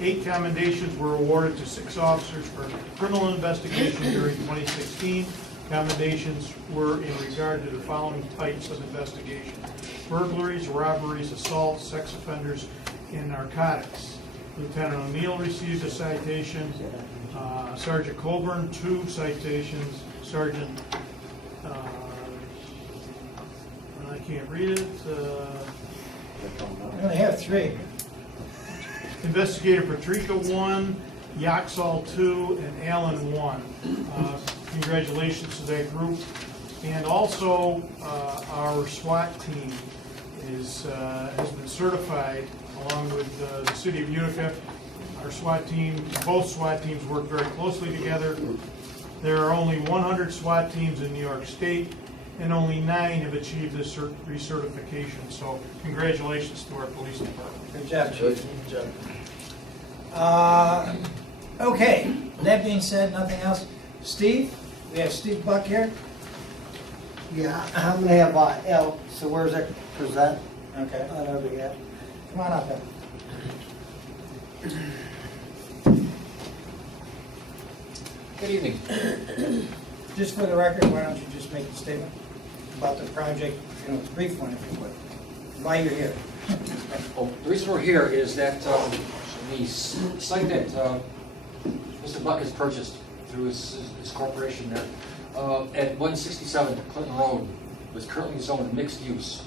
8 commendations were awarded to 6 officers for criminal investigation during 2016. Commendations were in regard to the following types of investigation: burglaries, robberies, assaults, sex offenders, and narcotics. Lieutenant O'Neill received a citation, Sergeant Colburn 2 citations, Sergeant, I can't read it, I only have 3. Investigator Patrica 1, Yaxall 2, and Allen 1. Congratulations to that group. And also, our SWAT team has been certified along with the city of Utica. Our SWAT team, both SWAT teams work very closely together. There are only 100 SWAT teams in New York State, and only 9 have achieved this recertification. So congratulations to our police department. Good job, Chief. Good job. Okay, that being said, nothing else. Steve, we have Steve Buck here. Yeah, I'm gonna have L, so where's that present? Okay. There we go. Come on up, Ed. Good evening. Just for the record, why don't you just make a statement about the project, a brief one if you would, why you're here. Well, the reason we're here is that the site that Mr. Buck has purchased through his corporation there, at 167 Clinton Road, was currently zoned mixed use.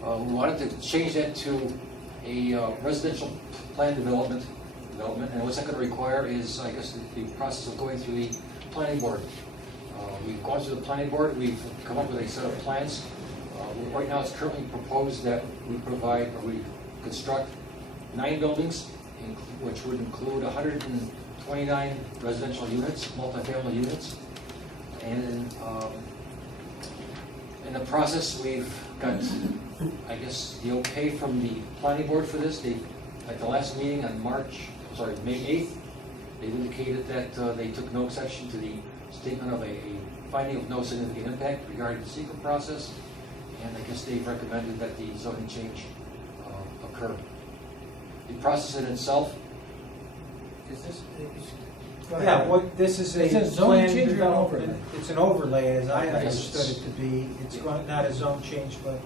We wanted to change that to a residential plan development, and what's that going to require is, I guess, the process of going through the planning board. We've gone through the planning board, we've come up with a set of plans. Right now, it's currently proposed that we construct 9 buildings, which would include 129 residential units, multifamily units. And in the process, we've got, I guess, the okay from the planning board for this. At the last meeting on May 8th, they indicated that they took no exception to the statement of a finding of no significant impact regarding the secret process. And I guess they've recommended that the zoning change occur. The process in itself, Is this? Yeah, this is Is a it zoning plan change or an development. overlay? It's an overlay, as I Yes. understood it to be. It's not a zone change, but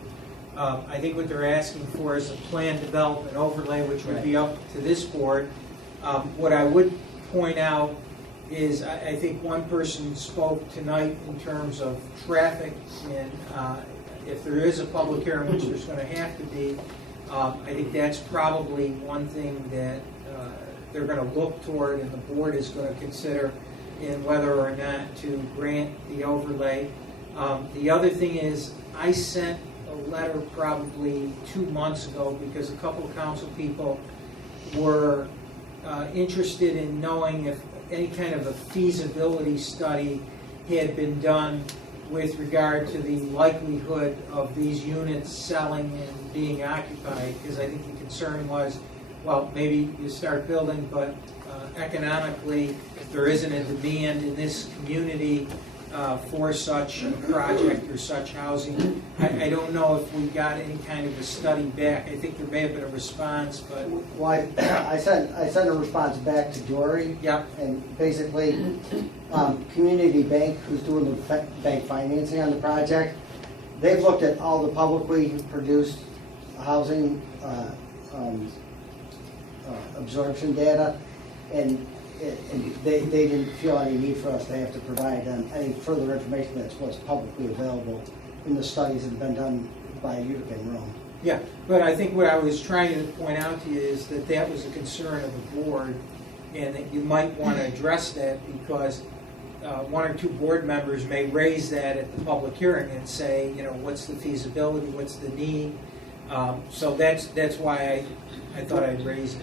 I think what they're asking for is a plan development overlay, which would be up to this board. What I would point out is, I think one person spoke tonight in terms of traffic, and if there is a public hearing, which there's going to have to be, I think that's probably one thing that they're going to look toward, and the board is going to consider in whether or not to grant the overlay. The other thing is, I sent a letter probably 2 months ago because a couple of council people were interested in knowing if any kind of a feasibility study had been done with regard to the likelihood of these units selling and being occupied, because I think the concern was, well, maybe you start building, but economically, if there isn't a demand in this community for such a project or such housing, I don't know if we got any kind of a study back. I think there may have been a response, but... Well, I sent a response back to Dory. Yep. And basically, Community Bank, who's doing the bank financing on the project, they've looked at all the publicly produced housing absorption data, and they didn't feel any need for us to have to provide them any further information that's what's publicly available in the studies that have been done by Utica and Rome. Yeah, but I think what I was trying to point out to you is that that was a concern of the board, and that you might want to address that, because one or two board members may raise that at the public hearing and say, you know, what's the feasibility, what's the need? So that's why I thought I'd raise it,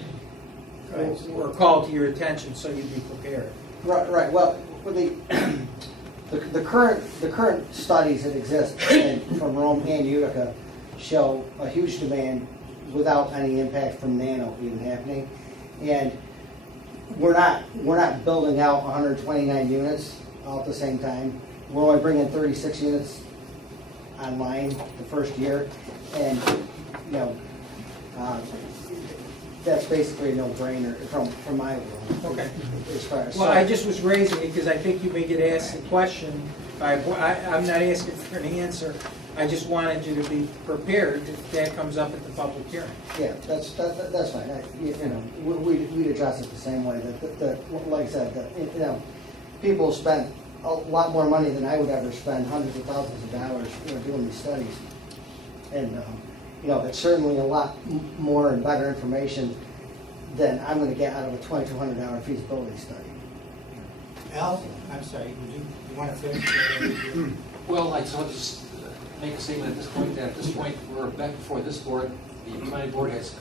or call to your attention so you'd be prepared. Right. Well, with the current studies that exist from Rome and Utica show a huge demand without any impact from Nano even happening, and we're not building out 129 units all at the same time. We're only bringing 36 units online the first year, and you know. That's basically a no-brainer from my world. Okay. As far as Well, I just was raising it because I think you may get asked the question. I'm not asking for an answer. I just wanted you to be prepared if that comes up at the public hearing. Yeah, that's fine. We'd address it the same way. That like I said, people spent a lot more money than I would ever spend, hundreds of thousands of dollars, doing these studies, and. It's certainly a lot more and better information than I'm going to get out of a $2,200 feasibility study. Al, I'm sorry, you want to finish? Well, I'd just make a statement at this point, we're back before this board. The planning board has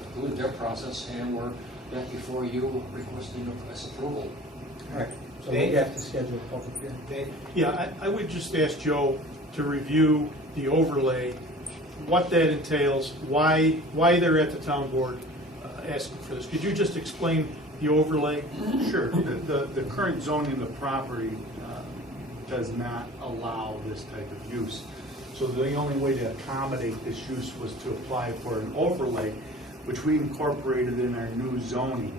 concluded their process, and we're back before you requesting this approval. All right. So we have to schedule a public hearing. Yeah, I would just ask Joe to review the overlay, what that entails, why they're at the town board asking for this. Could you just explain the overlay? Sure. The current zoning of the property does not allow this type of use. So the only way to accommodate this use was to apply for an overlay, which we incorporated in our new zoning.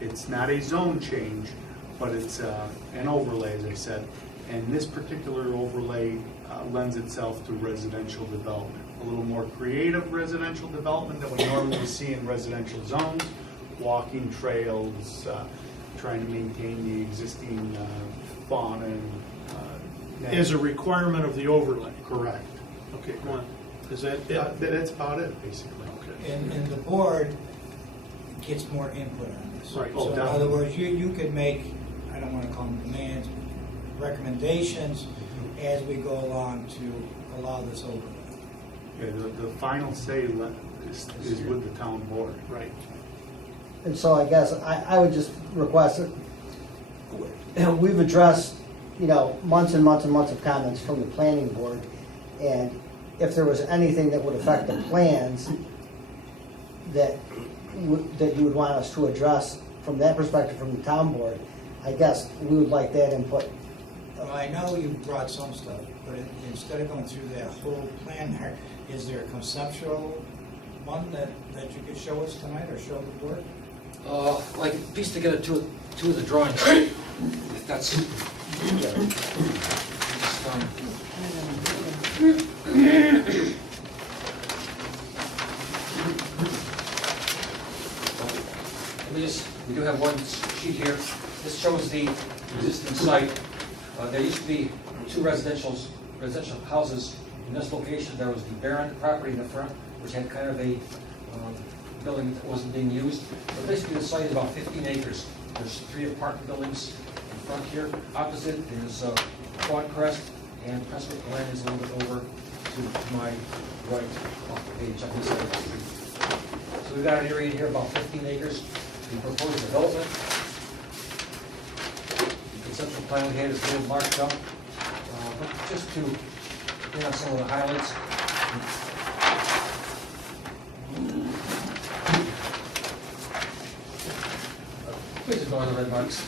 It's not a zone change, but it's an overlay, as I said. And this particular overlay lends itself to residential development. A little more creative residential development than we normally see in residential zones, walking trails, trying to maintain the existing fauna and Is a requirement of the overlay. Correct. Okay, go on. Is that it? That's about it, basically. Okay. And the board gets more input on this. Right. So in other words, you could make, I don't want to call them demands, recommendations as we go along to allow this overlay. Yeah, the final say is with the town board. Right. And so I guess I would just request that we've addressed, months and months and months of comments from the planning board, and if there was anything that would affect the plans that you would want us to address from that perspective from the town board, I guess we would like that input. Well, I know you brought some stuff, but instead of going through that whole plan there, is there a conceptual one that you could show us tonight or show the board? Like piece together two of the drawings. If that's. We do have one sheet here. This shows the existing site. There used to be two residential houses in this location. There was the Barron property in the front, which had kind of a building that wasn't being used. But basically, the site is about 15 acres. There's 3 apartment buildings in front here. Opposite is Quad Crest, and Prestwick Glen is a little bit over to my right off the page on this side of the street. So we've got an area here about 15 acres. The proposed development. The conceptual plan we had is a little marked up. But just to bring up some of the highlights. Please ignore the red marks.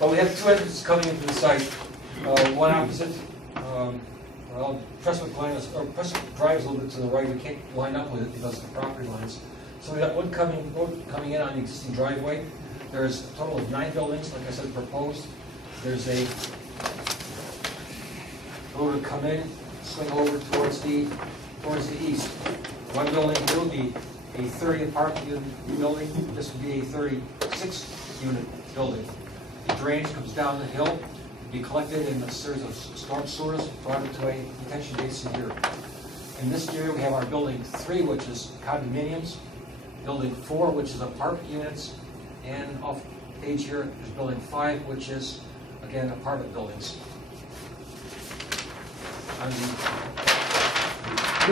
Well, we have 2 entrances coming into the site. One opposite, well, Prestwick Glen is, or Prestwick Drive is a little bit to the right. We can't line up with it because of the property lines. So we got one coming in on the existing driveway. There's a total of 9 buildings, like I said, proposed. There's a road to come in, swing over towards the east. One building will be a 30 apartment unit building. This would be a 36 unit building. The drainage comes down the hill, be collected in a series of storm sewers, brought into a detention basin here. In this area, we have our building 3, which is condominiums, building 4, which is apartment units, and off page here is building 5, which is, again, apartment buildings. On the,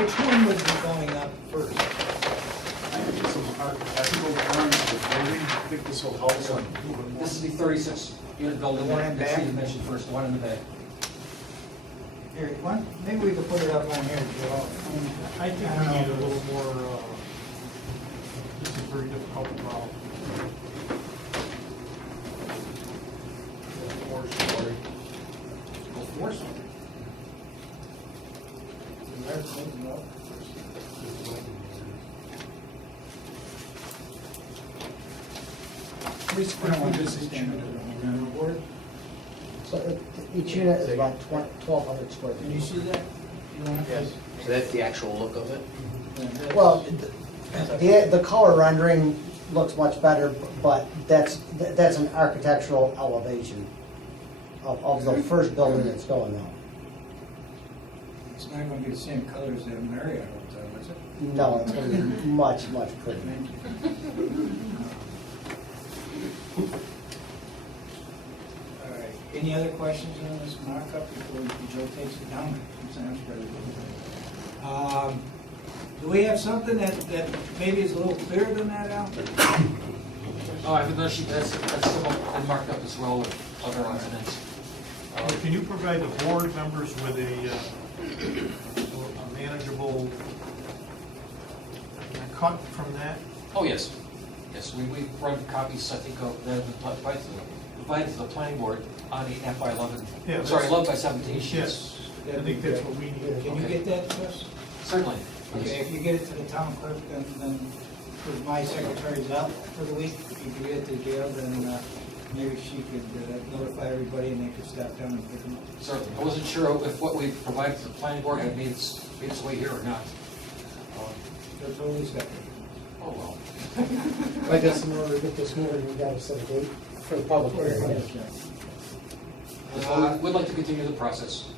Which one would be going up first? Some architectural drawings of the building. I think this will help some. this is the 36 unit building The one that in that back? Steve mentioned first, the one in the back. Here, one, maybe we could put it up on here, Joe. I think we need a little more, this is very difficult to follow. 4-story. Oh, 4-story. Please, put on this agenda. Board. So each unit is about 1,200 square Can you feet. see that? Yes. So that's the actual look of it? Well, the color rendering looks much better, but that's an architectural elevation of the first building that's going up. It's not gonna be the same color as that Marriott hotel, is it? No, it's going to be much, much prettier. Thank you. All right, any other questions on this markup before Joe takes it down? Sounds pretty good. Do we have something that maybe is a little clearer than that, Al? Oh, I have another sheet that's still been marked up as well with other alternatives. Can you provide the board members with a manageable cut from that? Oh, yes. Yes, we run copies, I think, of that provided to the planning board on 8.5 by 11. Yeah, Sorry, that's- 11 by 17 sheets. Yes, I think that's what we need. Can you get that to us? Certainly. Okay, if you get it to the town clerk, then, because my secretary's out for the week, if you could get it to Gail, then maybe she could notify everybody and they could stop down and pick them up. Certainly. I wasn't sure if what we provided to the planning board had made its way here or not. They're totally separate. Oh, well. I guess in order to get this moving, we gotta set a date for the public hearing. We'd like to continue the process.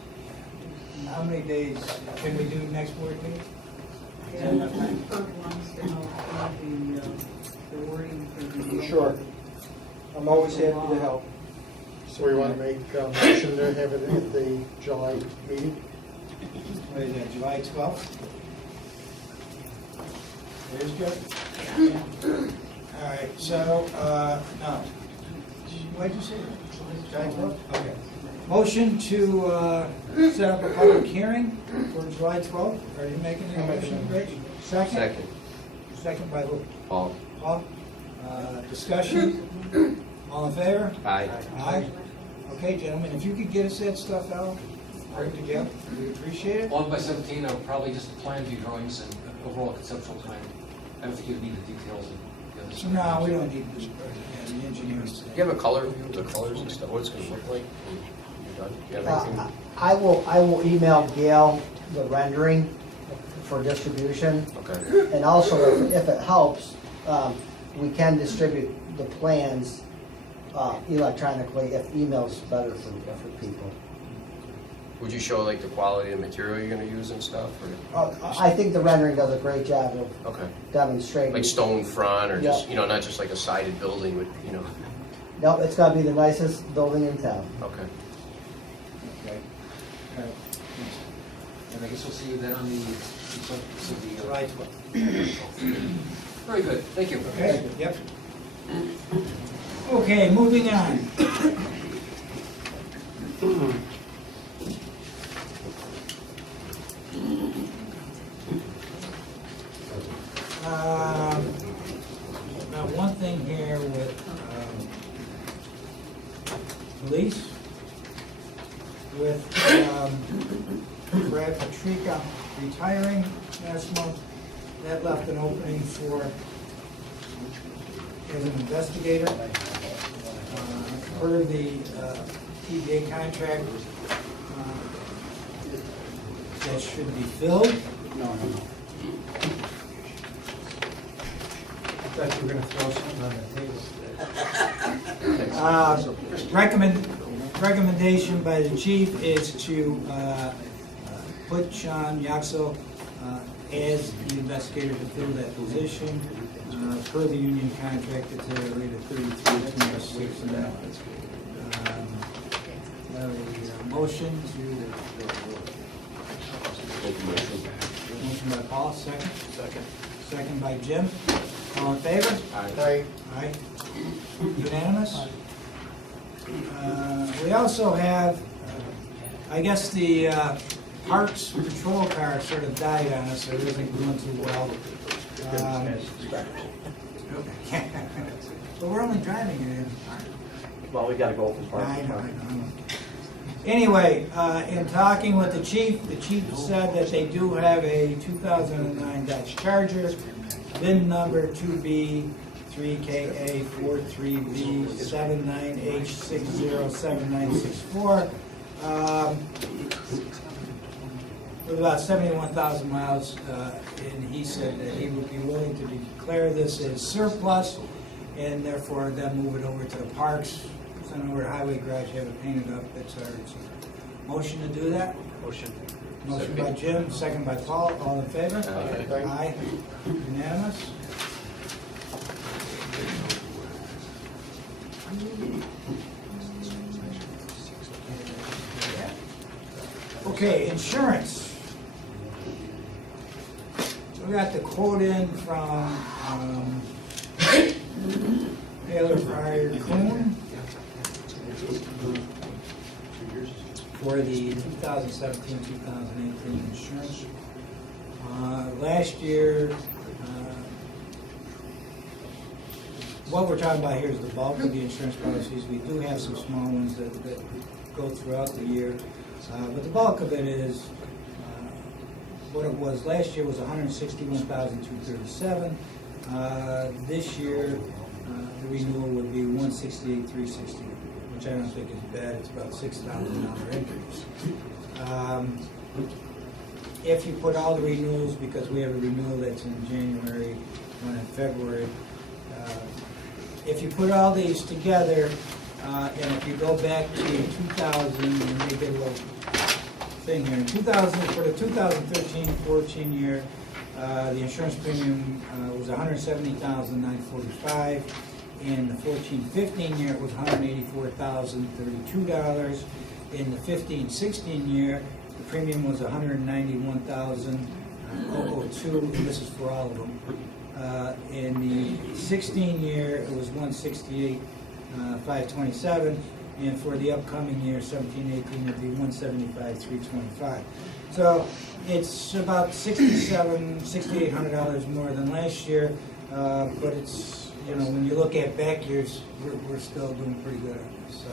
How many days can we do next board meeting? Yeah, the clerk wants to know the wording for the. Sure. I'm always happy to help. So we want to make a motion to have it at the July meeting? What is that, July 12th? There's good. All right, so, no. What'd you say? July 12th? Okay. Motion to set up a public hearing for July 12th. Are you making a motion, Rich? Second? Second. Second by who? Paul. Paul? Discussion? All in favor? Aye. Aye. Okay, gentlemen, if you could get us that stuff out, bring it together, we appreciate it. 11 by 17 are probably just the plan view drawings and overall conceptual plan. I don't think you need the details of the other stuff. No, we don't need the engineers. Do you have a color, the colors and stuff, what it's gonna look like? when you're done? Do you have anything? I will email Gail the rendering for distribution. Okay. And also, if it helps, we can distribute the plans electronically if email's better for people. Would you show like the quality of material you're gonna use and stuff, or? I think the rendering does a great job of Okay. demonstrating. Like stone front, or just, Yep. you know, not just like a sided building with, you know? No, it's gotta be the nicest building in town. Okay. Okay. And I guess we'll see you then on the, Right. Very good, thank you. Okay, yep. Okay, moving on. Now, one thing here with police, with Brad Patrica retiring last month, that left an opening for, as an investigator. Per the TBA contract, that should be filled. No. I thought you were gonna throw something on the table. Recommendation by the chief is to put Sean Yaxel as the investigator to fill that position. Per the union contract, it's a rate of 33.26 an hour. A motion to. Motion by Paul, second. Second by Jim. All in favor? Aye. Aye. Unanimous? We also have, I guess the Parks Patrol car sort of died on us, so it isn't going too well. But we're only driving it in. Well, we gotta go for part. I know. Anyway, in talking with the chief said that they do have a 2009 Dodge Charger, VIN number 2B3KA43B79H607964, with about 71,000 miles, and he said that he would be willing to declare this as surplus, and therefore then move it over to the parks, send it over to Highway Garage, have it painted up, etc. Motion to do that? Motion. Motion by Jim, second by Paul, all in favor? Aye. Aye. Unanimous? Okay, insurance. We got the quote in from Taylor Fryer Kuhn for the 2017-2018 insurance. Last year, what we're talking about here is the bulk of the insurance policies. We do have some small ones that go throughout the year, but the bulk of it is what it was last year was $161,237. This year, the renewal would be $168,360, which I don't think is bad. It's about $6,000 increase. If you put all the renewals, because we have a renewal that's in January, one in February, if you put all these together, and if you go back to 2000, and they get a little thing here, in 2000, for the 2013-14 year, the insurance premium was $170,945. In the 14-15 year, it was $184,032. In the 15-16 year, the premium was $191,002, and this is for all of them. In the 16 year, it was $168,527, and for the upcoming year, 17-18, it'd be $175,325. So it's about $6,800 more than last year, but it's, you know, when you look at back years, we're still doing pretty good on this. So,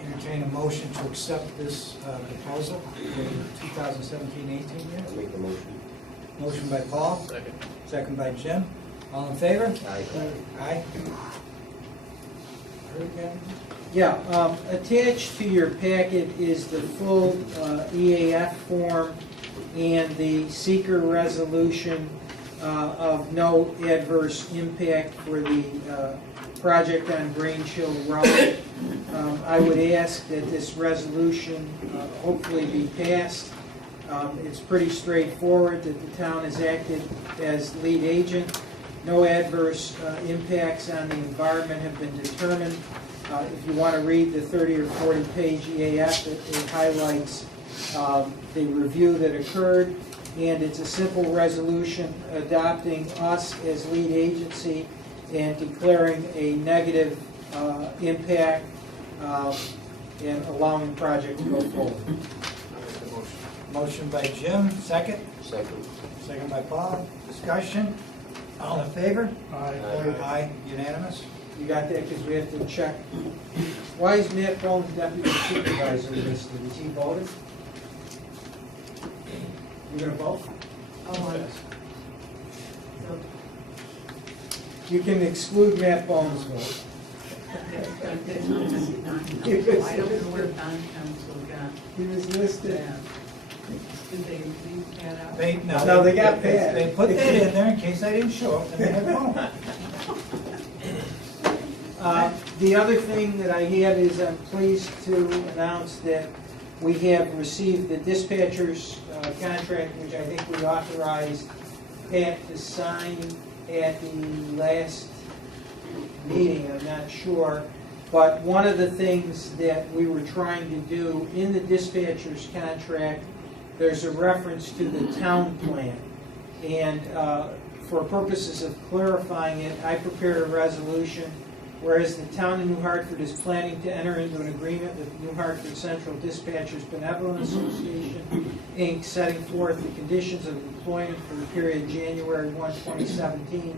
entertain a motion to accept this proposal for the 2017-18 year. I'll make the motion. Motion by Paul. Second. Second by Jim. All in favor? Aye. Aye. Heard again? Yeah, attached to your packet is the full EAF form and the seeker resolution of no adverse impact for the project on Grange Hill Road. I would ask that this resolution hopefully be passed. It's pretty straightforward that the town has acted as lead agent. No adverse impacts on the environment have been determined. If you want to read the 30 or 40-page EAF, it highlights the review that occurred, and it's a simple resolution adopting us as lead agency and declaring a negative impact and allowing the project to go forward. Motion by Jim, second. Second. Second by Paul. Discussion. All in favor? Aye. Aye, unanimous. You got that, because we have to check. Why is Matt Bones deputy supervisor listed? Is he voted? You gonna vote? You can exclude Matt Bones' vote. I don't know where bond council got. He was listed. that. Did they leave that out? No, they got Pat. They put that in there in case I didn't show up, and they had phone. The other thing that I have is I'm pleased to announce that we have received the dispatcher's contract, which I think we authorized Pat to sign at the last meeting, I'm not sure. But one of the things that we were trying to do in the dispatcher's contract, there's a reference to the town plan. And for purposes of clarifying it, I prepared a resolution. Whereas the town of New Hartford is planning to enter into an agreement with New Hartford Central Dispatchers Benevolent Association, Inc., setting forth the conditions of employment for the period January 1, 2017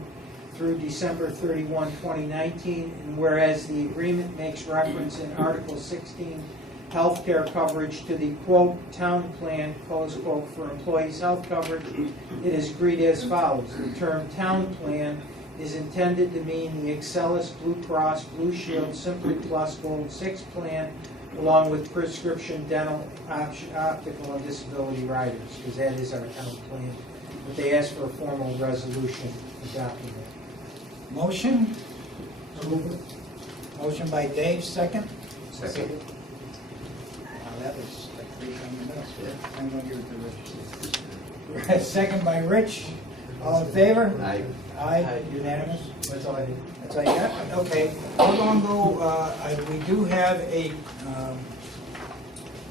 through December 31, 2019. And whereas the agreement makes reference in Article 16, healthcare coverage, to the, quote, town plan, close quote, for employees' health coverage, it is agreed as follows. The term town plan is intended to mean the Excelis Blue Cross Blue Shield Simply Plus Gold 6 plan, along with prescription dental, optical, and disability riders, because that is our town plan. But they asked for a formal resolution adopting it. Motion? Motion by Dave, second. Second. Now, that was like 3 from the middle school. I'm going to give it to Rich. Second by Rich. All in favor? Aye. Aye, unanimous. That's all I did. That's all you got? Okay, we're going to go, we do have a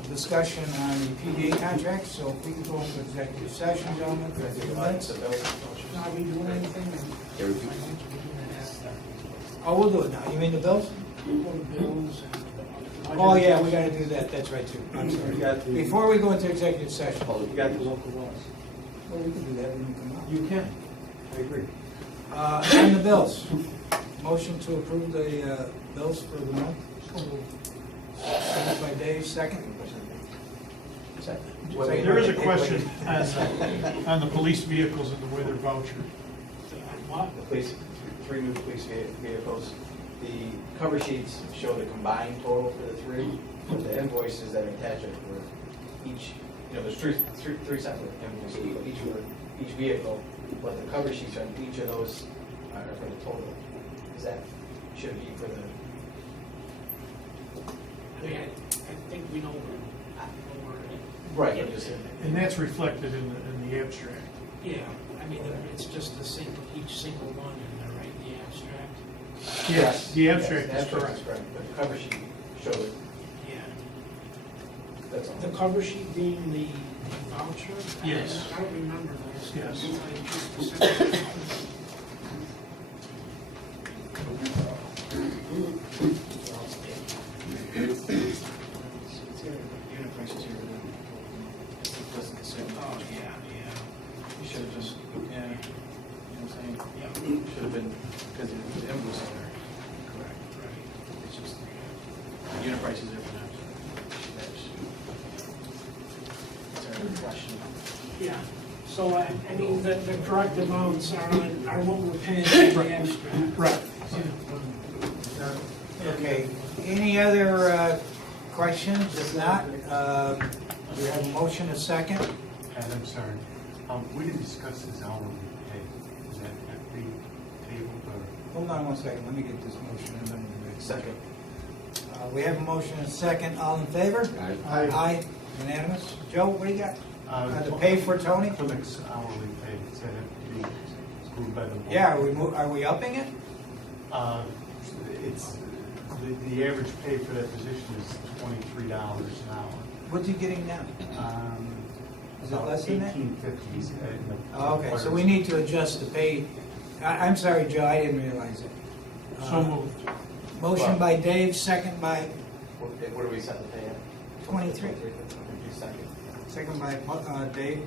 discussion on the PDA contract, so if we can go into executive session, gentlemen, for a few minutes. Are we doing anything? Oh, we'll do it now. You mean the bills? Oh, yeah, we got to do that. That's right, too. I'm sorry. Before we go into executive session. You got the local laws. Well, we can do that when you come out. You can. I agree. On the bills, motion to approve the bills for the month. Second by Dave, second. There is a question on the police vehicles and the way they're vouchered. The police, 3 new police vehicles. The cover sheets show the combined total for the 3, but the invoices that are attached for each, there's three separate invoices, but each vehicle, but the cover sheets on each of those are for the total. Is that, should be for the, I mean, I think we know where right, yeah. And that's reflected in the abstract. Yeah, I mean, it's just each single one in there, right, the abstract? Yes, the abstract yes, is correct. But the cover sheet shows it. Yeah. That's all. The cover sheet being the voucher? Yes. I don't remember those. Yes. Oh, yeah. You should have just, yeah, you know what I'm saying? Yeah. Should have been, because the invoice is there. Correct. Right. It's just, the unit price is different. That's our question. Yeah, so I mean, the correct amounts are what we're paying in the abstract. Right. Okay, any other questions? If not, we have a motion, a second. I'm sorry. We didn't discuss this hourly pay. Is that at the table or? hold on one second, let me get this motion and then we'll make. Second. We have a motion and a second, all in favor? Aye. Aye, unanimous. Joe, what do you got? The To pay for Tony? Clinic's hourly pay, it's had to be approved by the board. Yeah, are we upping it? It's, the average pay for that position is $23 an hour. What's he getting now? Is it less than that? $18.50. Oh, okay, so we need to adjust the pay. I'm sorry, Joe, I didn't realize it. So moved. Motion by Dave, second by What do we set the pay at? 23. Second. Second by Dave.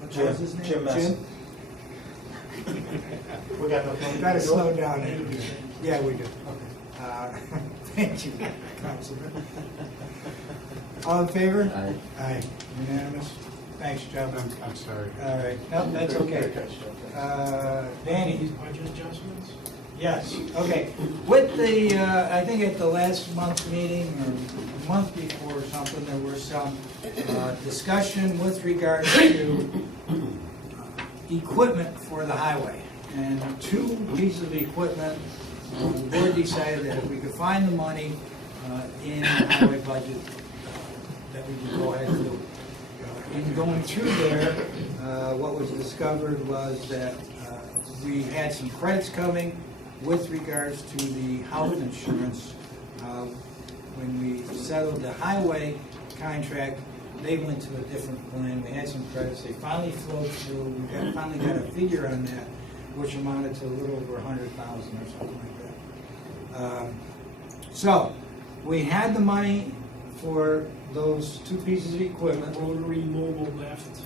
What Jim. was his name? Jim Messer. We gotta slow down. Yeah, we do. Okay. Thank you, Councilman. All in favor? Aye. Aye. Unanimous. Thanks, Joe. I'm sorry. All right. No, that's okay. Danny? These budget adjustments? Yes, okay. With the, I think at the last month's meeting, or a month before or something, there was some discussion with regard to equipment for the highway. And two pieces of equipment, the board decided that if we could find the money in the highway budget, that we would go ahead and do. In going through there, what was discovered was that we had some credits coming with regards to the health insurance. When we settled the highway contract, they went to a different plan. We had some credits. They finally flowed through. We finally got a figure on that, which amounted to a little over $100,000 or something like that. So we had the money for those two pieces of equipment. Rotary mobile lift,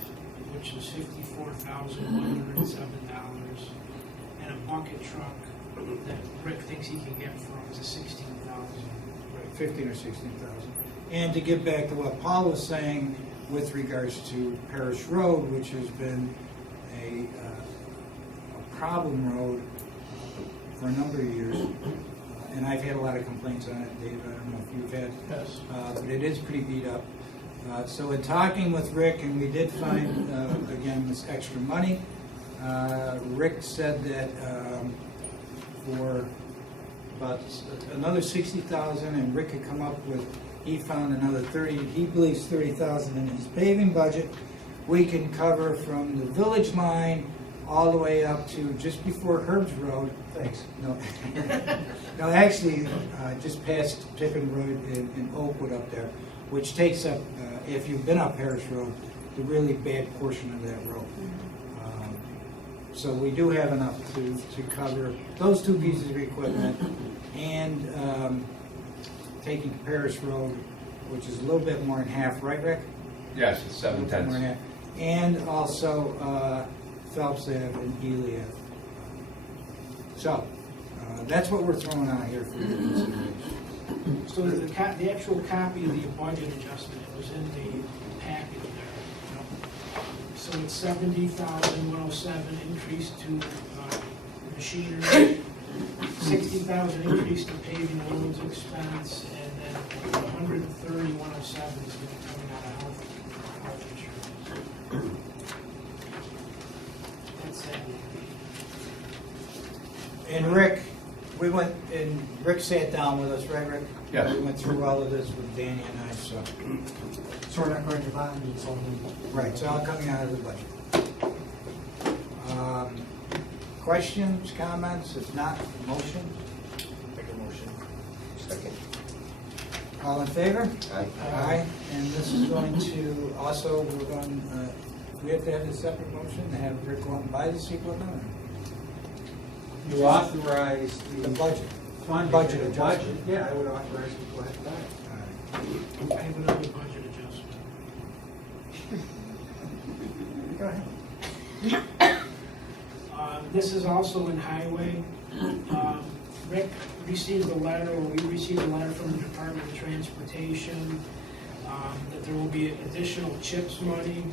which is $54,107, and a bucket truck that Rick thinks he can get for us is $16,000. Right, 15 or 16,000. And to get back to what Paul was saying with regards to Parish Road, which has been a problem road for a number of years, and I've had a lot of complaints on it, Dave. I don't know if you've had, Yes. but it is pretty beat up. So in talking with Rick, and we did find, again, this extra money, Rick said that for about another 60,000, and Rick had come up with, he found another 30, he believes 30,000 in his paving budget. We can cover from the village line all the way up to just before Herb's Road. Thanks. No, no, actually, just past Pippin Road in Oakwood up there, which takes up, if you've been up Harris Road, the really bad portion of that road. So we do have enough to cover those two pieces of equipment and taking Paris Road, which is a little bit more than half, right, Rick? Yes, it's A little bit more than 7/10. half. And also Phelps Ave and Ely Ave. So that's what we're throwing out here for your consideration. So the actual copy of the budget adjustment was in the packet there. So it's 70,107 increase to machinery, 60,000 increase to paving roads expense, and then 130,107 is going to be coming out of health insurance. That's it. And Rick, we went, and Rick sat down with us, right, Rick? Yes. We went through all of this with Danny and I, so. So we're not going to bond, it's only. Right, it's all coming out of the budget. Questions, comments? If not, motion? Make a motion. Second. All in favor? Aye. Aye, and this is going to, also, we're going, we have to have a separate motion to have Rick go out and buy this equipment? or- You authorize The the budget. funding. Budget and the adjustment. Yeah, I would authorize you to go ahead and buy it. All right. I have another budget adjustment. Go ahead. This is also in highway. Rick received a letter, or we received a letter from the Department of Transportation, that there will be additional CHIPS money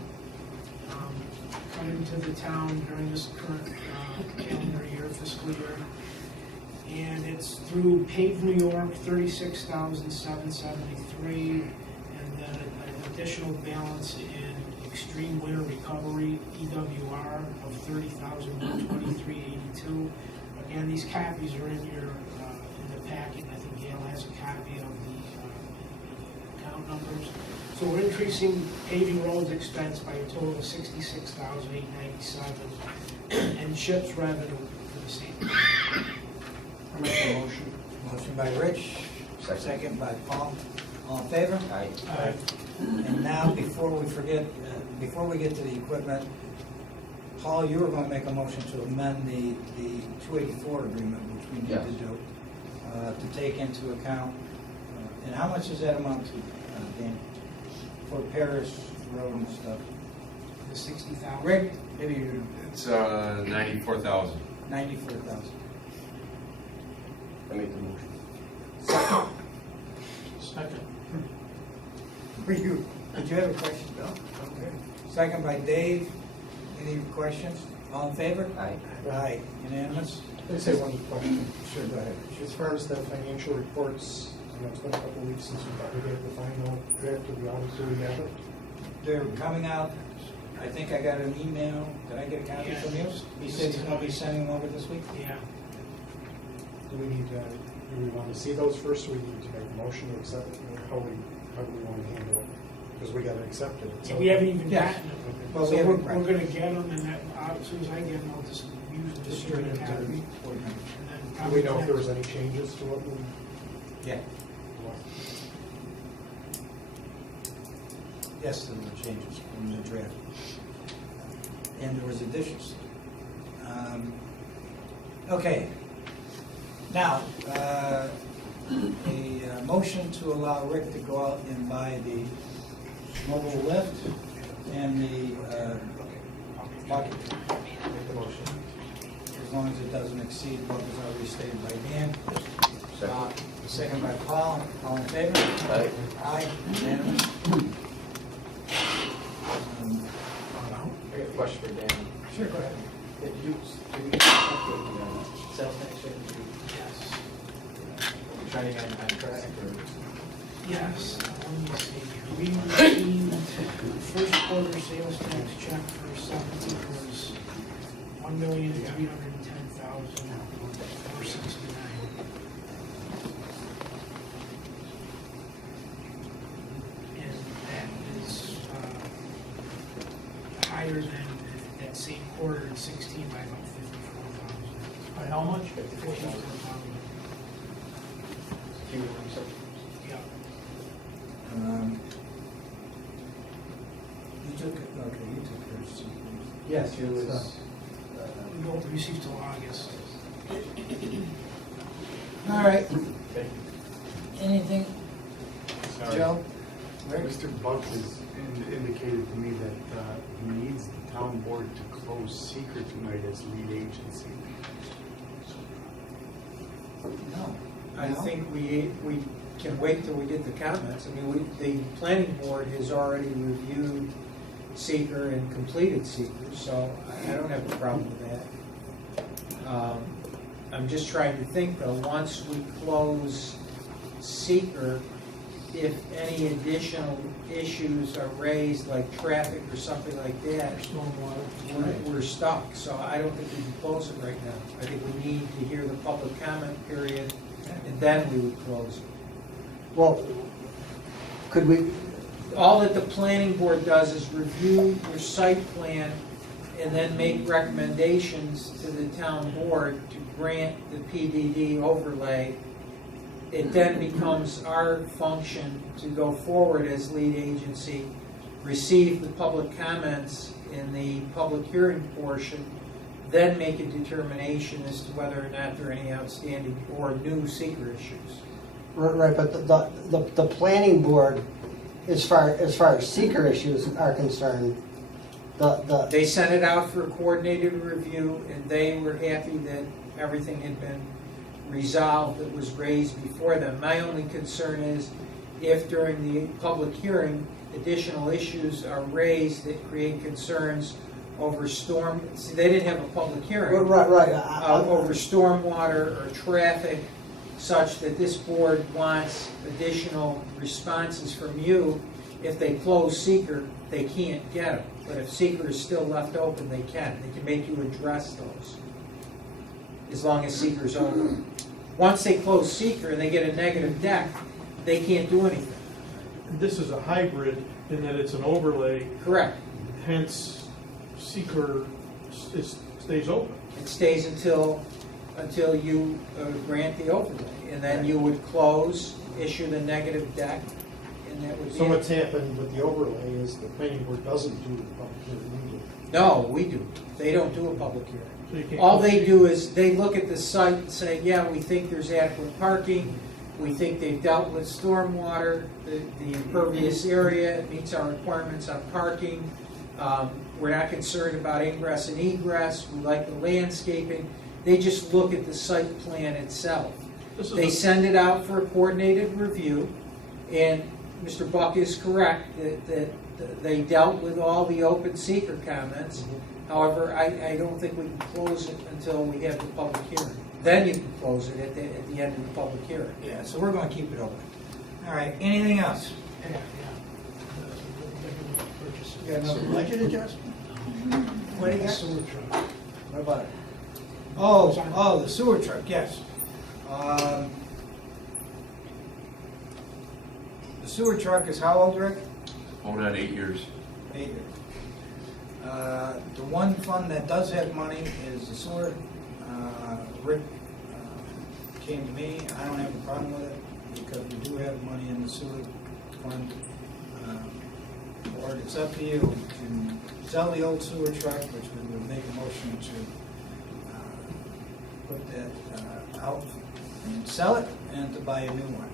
coming to the town during this current calendar year, fiscal year. And it's through Pave New York, $36,773, and then an additional balance in Extreme Winter Recovery, EWR, of $30,123.82, a And these copies are in your, in the packet. I think Gail has a copy of the account numbers. So we're increasing paving roads expense by a total of $66,897, and CHIPS revenue for the same. I make a motion. Motion by Rich, second by Paul. All in favor? Aye. Aye. And now, before we forget, before we get to the equipment, Paul, you were going to make a motion to amend the 284 agreement, which we need Yes. to do, to take into account, and how much does that amount to, Dan? For Paris Road and stuff? The 60,000. Rick, maybe you, It's 94,000. 94,000. I make the motion. Second. For you, did you have a question, Bill? Okay. Second by Dave. Any questions? All in favor? Aye. Aye. Unanimous? Let me say one question. Sure, go ahead. As far as the financial reports, I know it's been a couple of weeks since we got to get the final draft of the audit, so we have it. They're coming out. I think I got an email. Did I get a copy from you? He said he's going to be sending them over this week? Yeah. Do we need to, do we want to see those first, or we need to make a motion to accept it? Or how do we want to handle it? Because we got to accept it. So we haven't even Yes. gotten them. Well, So we we're haven't- gonna get them, and that, as soon as I get them, I'll just use the Distribute distributor it to copy. the- And then Do probably we know if there next- was any changes to what we? Yeah. Yes, there were changes from the draft. And there was additions. Okay. Now, a motion to allow Rick to go out and buy the mobile lift and the bucket truck. Make the motion. As long as it doesn't exceed what was already stated by Dan. Second by Paul. All in favor? Aye. Aye. Unanimous. I got a question for Dan. Sure, go ahead. Did you get sales tax rate? Yes. Trending on track or? Yes, let me see. We received first quarter sales tax check for 17 was $1,310,469. And that is higher than that same quarter in 16 by about 54,000. By how much? 54,000. Yeah. You took, okay, you took yours. Yes, it was. We won't receive till August. All right. Okay. Anything, Joe? Rick? Mr. Buck has indicated to me that he needs the town board to close secret tonight as lead agency. No. I think we can wait till we get the comments. I mean, the planning board has already reviewed seeker and completed seeker, so I don't have a problem with that. I'm just trying to think though, once we close seeker, if any additional issues are raised, like traffic or something like that, we're stuck. So I don't think we can close it right now. I think we need to hear the public comment period, and then we would close it. Well, could we, All that the planning board does is review your site plan and then make recommendations to the town board to grant the PDD overlay. It then becomes our function to go forward as lead agency, receive the public comments in the public hearing portion, then make a determination as to whether or not there are any outstanding or new seeker issues. right, but the planning board, as far as seeker issues are concerned, They sent it out for a coordinated review, and they were happy that everything had been resolved that was raised before them. My only concern is if during the public hearing, additional issues are raised that create concerns over see, they didn't have a public hearing. Right. Over stormwater or traffic, such that this board wants additional responses from you. If they close seeker, they can't get them. But if seeker is still left open, they can. They can make you address those. as long as seeker's open. Once they close seeker and they get a negative deck, they can't do anything. This is a hybrid in that it's an overlay, Correct. hence seeker stays open. It stays until you grant the overlay, and then you would close, issue the negative deck, and that would be So it. what's happened with the overlay is the planning board doesn't do the public hearing. We do. No, we do. They don't do a public hearing. So you can't All close they seeker. do is they look at the site and say, yeah, we think there's adequate parking, we think they've dealt with stormwater, the impervious area, it meets our requirements on parking, we're not concerned about ingress and egress, we like the landscaping. They just look at the site plan itself. This is They a- send it out for a coordinated review, and Mr. Buck is correct that they dealt with all the open seeker comments. However, I don't think we can close it until we have the public hearing. Then you can close it at the end of the public hearing. Yeah, so we're gonna keep it open. All right, anything else? You got no budget adjustment? What do you got? Sewer truck. What about it? Oh, the sewer truck, yes. The sewer truck is how old, Rick? Hold on 8 years. 8 years. The one fund that does have money is the sewer. Rick came to me, I don't have a problem with it, because we do have money in the sewer fund. Or it's up to you, you can sell the old sewer truck, which we would make a motion to put that out and sell it, and to buy a new one.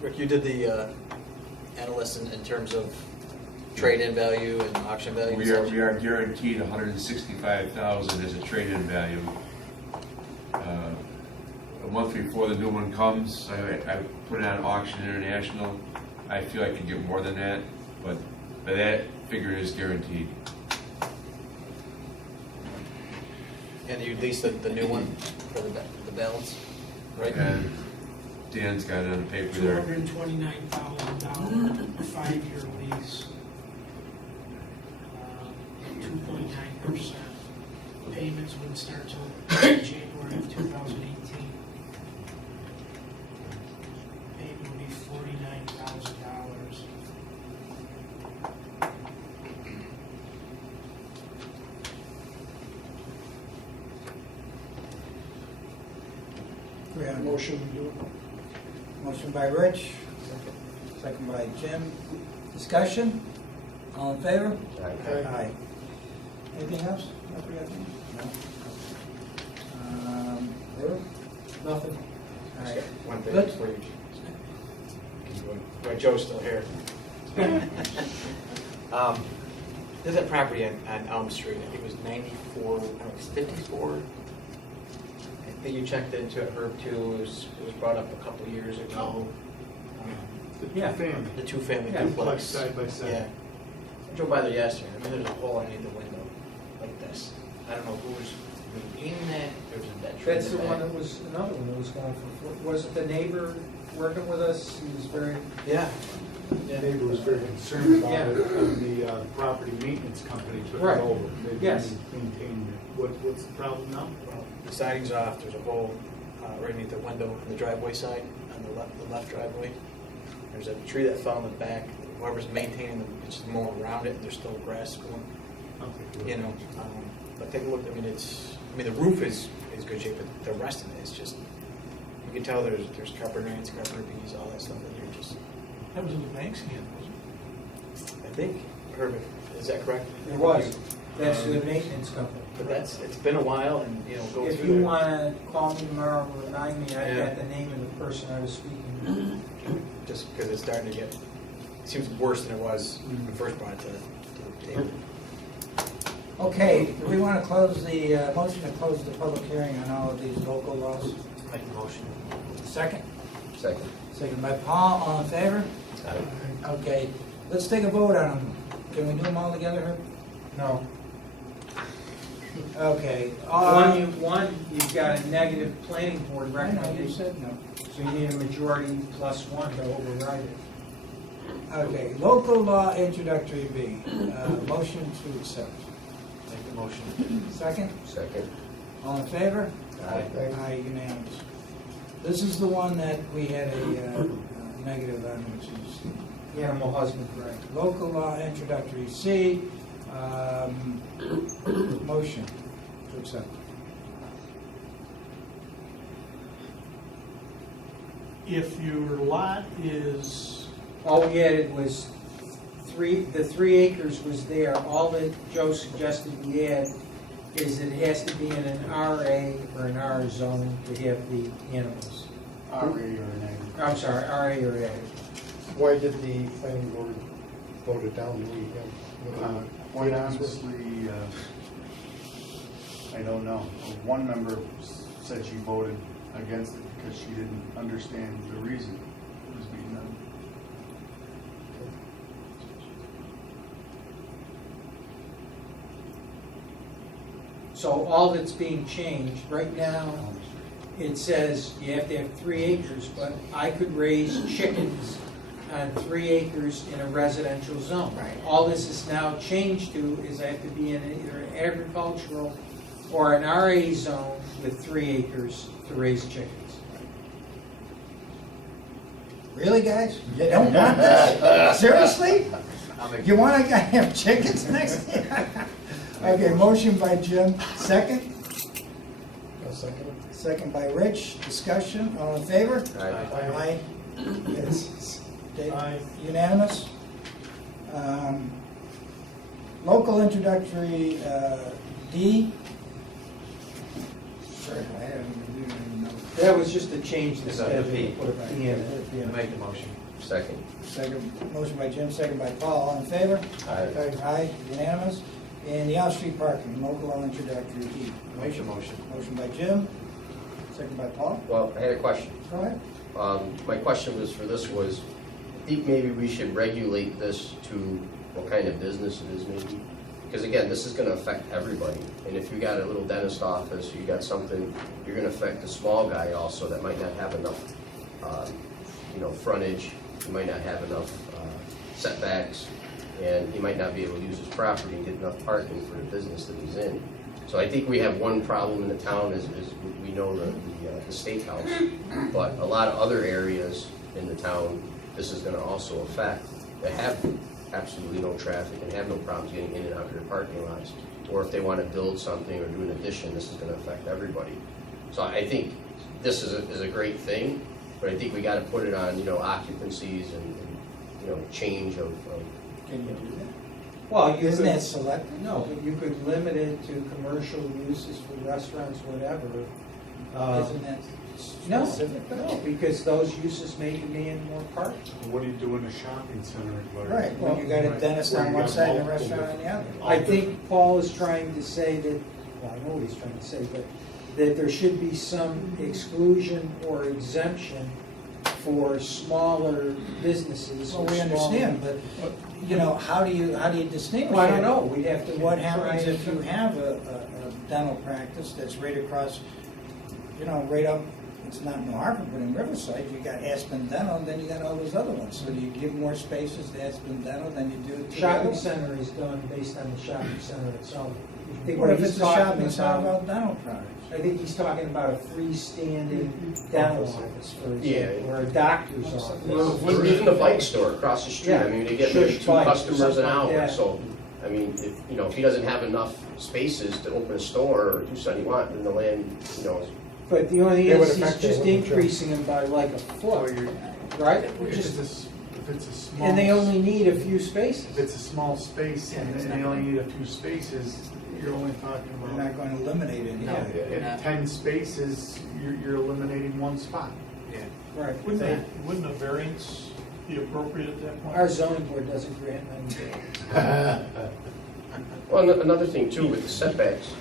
Rick, you did the analysis in terms of trade-in value and auction value? We are guaranteed $165,000 as a trade-in value. A month before the new one comes, I put it on Auction International. I feel I can get more than that, but that figure is guaranteed. And you leased the new one for the balance, right? And Dan's got it on the paper there. $229,000, 5-year lease. 2.9%. Payments wouldn't start till January of 2018. Payment would be $49,000. We have a Motion to do it. motion by Rich, second by Jim. Discussion? All in favor? Aye. Anything else? I forgot anything? No. Herb? Nothing? All right. One thing Good. before you. Well, Joe's still here. There's that property on Elm Street, I think it was 94, I don't know, it was 54. I think you checked into it, Herb, too, it was brought up a couple years ago. Yeah. The two-family. The two-family Yeah, duplex. side by side. Yeah. I drove by there yesterday, I mean, there's a hole underneath the window, like this. I don't know who's maintaining that, there's a dead tree in That's the back. one that was, another one that was going for, was it the neighbor working with us? He was very, Yeah. The neighbor was very concerned about Yeah. it, and the property maintenance company took Right. it over. They've been Yes. maintaining it. What's the problem now? Well, the siding's off, there's a hole right underneath the window on the driveway side, on the left driveway. There's a tree that fell in the back, whoever's maintaining them, it's just mowing around it, and there's still grass going, you know. But take a look, I mean, the roof is good shape, but the rest of it is just, you can tell there's carpet ants, carpet bees, all that stuff in there, just, That was in the bank's hand, wasn't I think, Herb, is that correct? it was, that's the maintenance company. But it's been a while, and, you know, go If through you there. want to call me tomorrow and remind me, I Yeah. got the name of the person I was speaking to. Just because it's starting to get, it seems worse than it was when we first brought it to the table. Okay, do we want to close the, motion to close the public hearing on all of these local laws? Make the motion. Second? Second. Second by Paul, all in favor? Okay, let's take a vote on them. Can we do them all together, Herb? No. Okay. One, you've got a negative planning board I know, you recommendation, said no. so you need a majority plus one to override it. Okay, local law introductory B, motion to accept. Make the motion. Second? Second. All in favor? Aye, unanimous. This is the one that we had a negative on, which is Animal husbandry. right. Local law introductory C, motion to accept. If your lot is, All we added was the 3 acres was there. All that Joe suggested we add is it has to be in an RA or an R zone to have the animals. RA or an ag. I'm sorry, RA or ag. Why did the planning board vote it down? Quite honestly, I don't know. One member said she voted against it because she didn't understand the reason it was being done. So all that's being changed, right now, it says you have to have 3 acres, but I could raise chickens on 3 acres in a residential zone. Right. All this is now changed to is I have to be in either an agricultural or an RA zone with 3 acres to raise chickens. Really, guys? You don't want this? Seriously? You want to have chickens next year? Okay, motion by Jim, second. A second. Second by Rich, discussion, all in favor? Aye. It's Aye. unanimous. Local introductory, D. Sure, I don't even know. That was just a change to Is that the schedule. P? Put a P in it. I make the motion. Second. Second, motion by Jim, second by Paul, all in favor? Aye. Aye, unanimous. And the off-street parking, local law introductory E. Make the motion. Motion by Jim, second by Paul. Well, I had a question. Go ahead. My question was for this was, I think maybe we should regulate this to what kind of business it is maybe. Because again, this is gonna affect everybody. And if you got a little dentist office, you got something, you're gonna affect the small guy also that might not have enough, frontage. You might not have enough setbacks. And he might not be able to use his property and get enough parking for the business that he's in. So I think we have one problem in the town is we know the steakhouse, but a lot of other areas in the town, this is gonna also affect, that have absolutely no traffic and have no problems getting in and out of their parking lots. Or if they wanna build something or do an addition, this is gonna affect everybody. So I think this is a great thing, but I think we gotta put it on, occupancies and change of Can you do that? Well, you Isn't could- that selective? No, but you could limit it to commercial uses for restaurants, whatever. Isn't that No, specific? no, because those uses may demand more parking. What do you do in a shopping center? Right, when you got a dentist on one side and a restaurant on the other. I think Paul is trying to say that, well, I know what he's trying to say, but that there should be some exclusion or exemption for smaller businesses. Well, or we small- understand, but, how do you distinguish? Well, I don't it? know, we'd have to. What happens try if you and- have a dental practice that's right across, right up, it's not in New Hartford, but in Riverside, you got Aspen Dental, and then you got all those other ones. So do you give more spaces to Aspen Dental than you do to the other Shopping ones? center is done based on the shopping center itself. I think What if he's it's a talking shopping center about dental products? I think he's talking about a freestanding dental office, for Yeah. example, or a doctor's office. Or even the bike store across the street, I mean, they get maybe Shush 2 Bike or customers an something like hour, that. so, I mean, if he doesn't have enough spaces to open a store or do something he wants, then the land, But the only thing It would is, he's affect just it, wouldn't it, Joe? increasing them by like a foot, right? If it's a small. And they only need a few spaces. If it's a small space and they only need a few spaces, you're only talking We're about. not going to eliminate any. At 10 spaces, you're eliminating 1 spot. Right. Wouldn't a variance be appropriate at that point? Our zoning board doesn't grant many variances. Well, another thing too with the setbacks,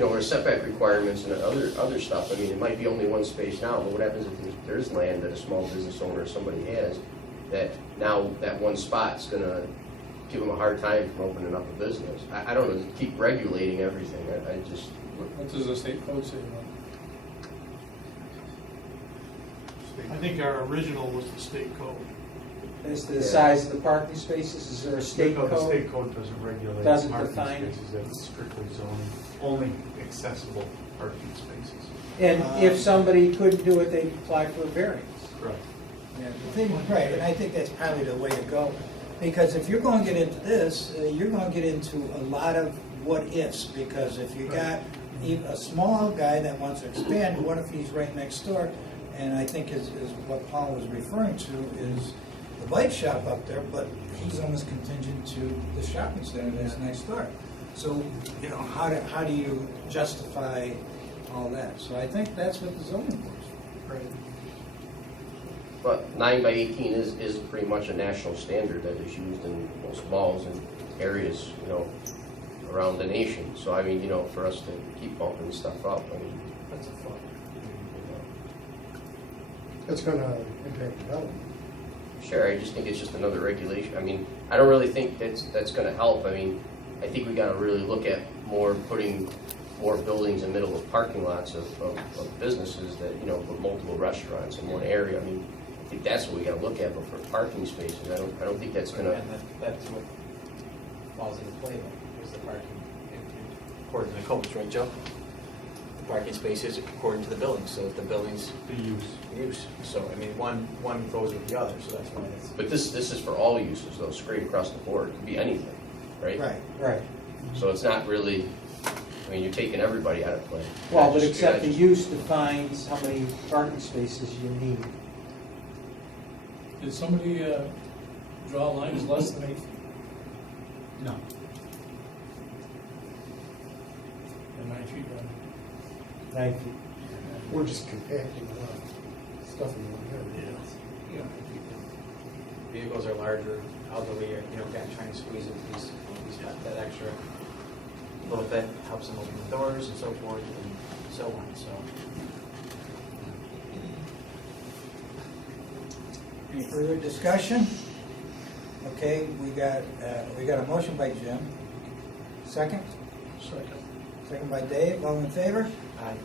or setback requirements and other stuff, I mean, it might be only 1 space now, but what happens if there's land that a small business owner or somebody has, that now that 1 spot's gonna give them a hard time from opening up a business? I don't know, keep regulating everything, I just. What does the state code say about I think our original was the state code. As to the size of the parking spaces, is there a state No, the code? state code doesn't regulate Doesn't parking define. spaces, that's strictly zoning, only accessible parking spaces. And if somebody couldn't do it, they'd apply for a variance. Correct. Yeah, the thing, right, and I think that's probably the way to go. Because if you're going to get into this, you're going to get into a lot of what-ifs. Because if you got even a small guy that wants to expand, what if he's right next door? And I think is what Paul was referring to is the bike shop up there, but he's almost contingent to the shopping center that's next door. So, you know, how do you justify all that? So I think that's what the zoning board's for. Right. But 9 by 18 is pretty much a national standard that is used in most malls and areas, you know, around the nation. So I mean, you know, for us to keep bumping stuff up, I mean, That's a thought. That's gonna impact development. sure, I just think it's just another regulation. I mean, I don't really think that's gonna help. I mean, I think we gotta really look at putting more buildings in the middle of parking lots of businesses that, you know, with multiple restaurants in one area. I mean, I think that's what we gotta look at, but for parking spaces, I don't think that's gonna. And that's what falls into play then, is the parking, according to the codes, right, Joe? The parking spaces according to the building, so if the building's The use. So, I mean, one goes with the other, so that's why it's. But this is for all uses, though, straight across the board. It could be anything, right? Right. Right. So it's not really, I mean, you're taking everybody out of play. Well, but Just- except the use defines how many parking spaces you need. Did somebody draw a line as less than 8 feet? No. And 9 feet, 9 feet. We're just compacting a lot of stuff in one area. You know, vehicles are larger, elderly, or, you know, trying to squeeze in these that extra little bit helps them open the doors and so forth and so on, so. Any further discussion? Okay, we got a motion by Jim. Second? Second. Second by Dave, all in favor? Aye.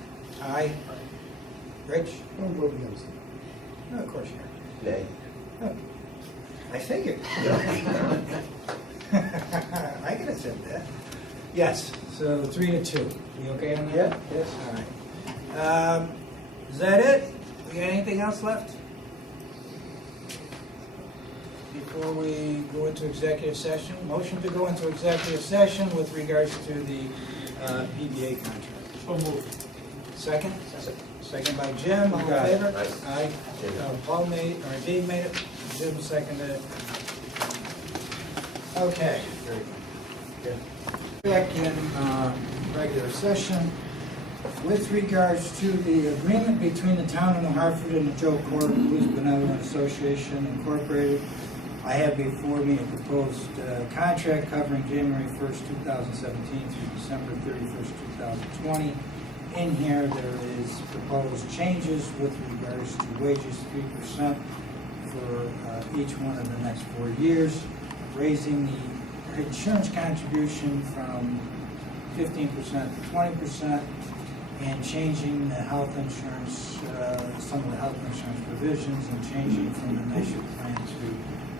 Aye. Rich? Don't vote against it. No, of course you Nay. are. I figured. I could have said that. Yes, so 3-2. You okay on that? Yeah, yes. All right. Is that it? We got anything else left? Before we go into executive session, motion to go into executive session with regards to the PBA contract. So moved. Second? Second by Jim, all in favor? Aye. Paul made, or Dave made it, Jim seconded it. Okay. Back in regular session, with regards to the agreement between the town of New Hartford and the Joe Court Blues Benevolent Association Incorporated, I have before me a proposed contract covering January 1st, 2017 through December 31st, 2020. In here, there is proposed changes with regards to wages, 3% for each one of the next 4 years, raising the insurance contribution from 15% to 20%, and changing the health insurance, some of the health insurance provisions, and changing from the NYSHA plan to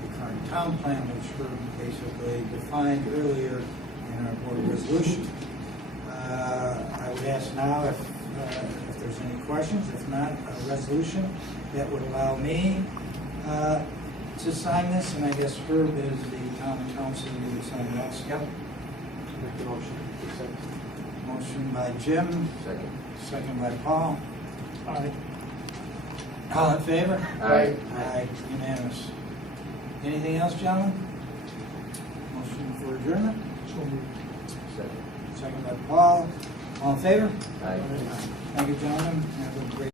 the current town plan, which were basically defined earlier in our board resolution. I would ask now if there's any questions. If not, a resolution that would allow me to sign this, and I guess Herb is the town council, you would sign it also. Yep. Make the motion. Motion by Jim. Second. Second by Paul. Aye. All in favor? Aye. Aye, unanimous. Anything else, gentlemen? Motion for adjournment? So moved. Second. Second by Paul. All in favor? Aye. Thank you, gentlemen. Have a great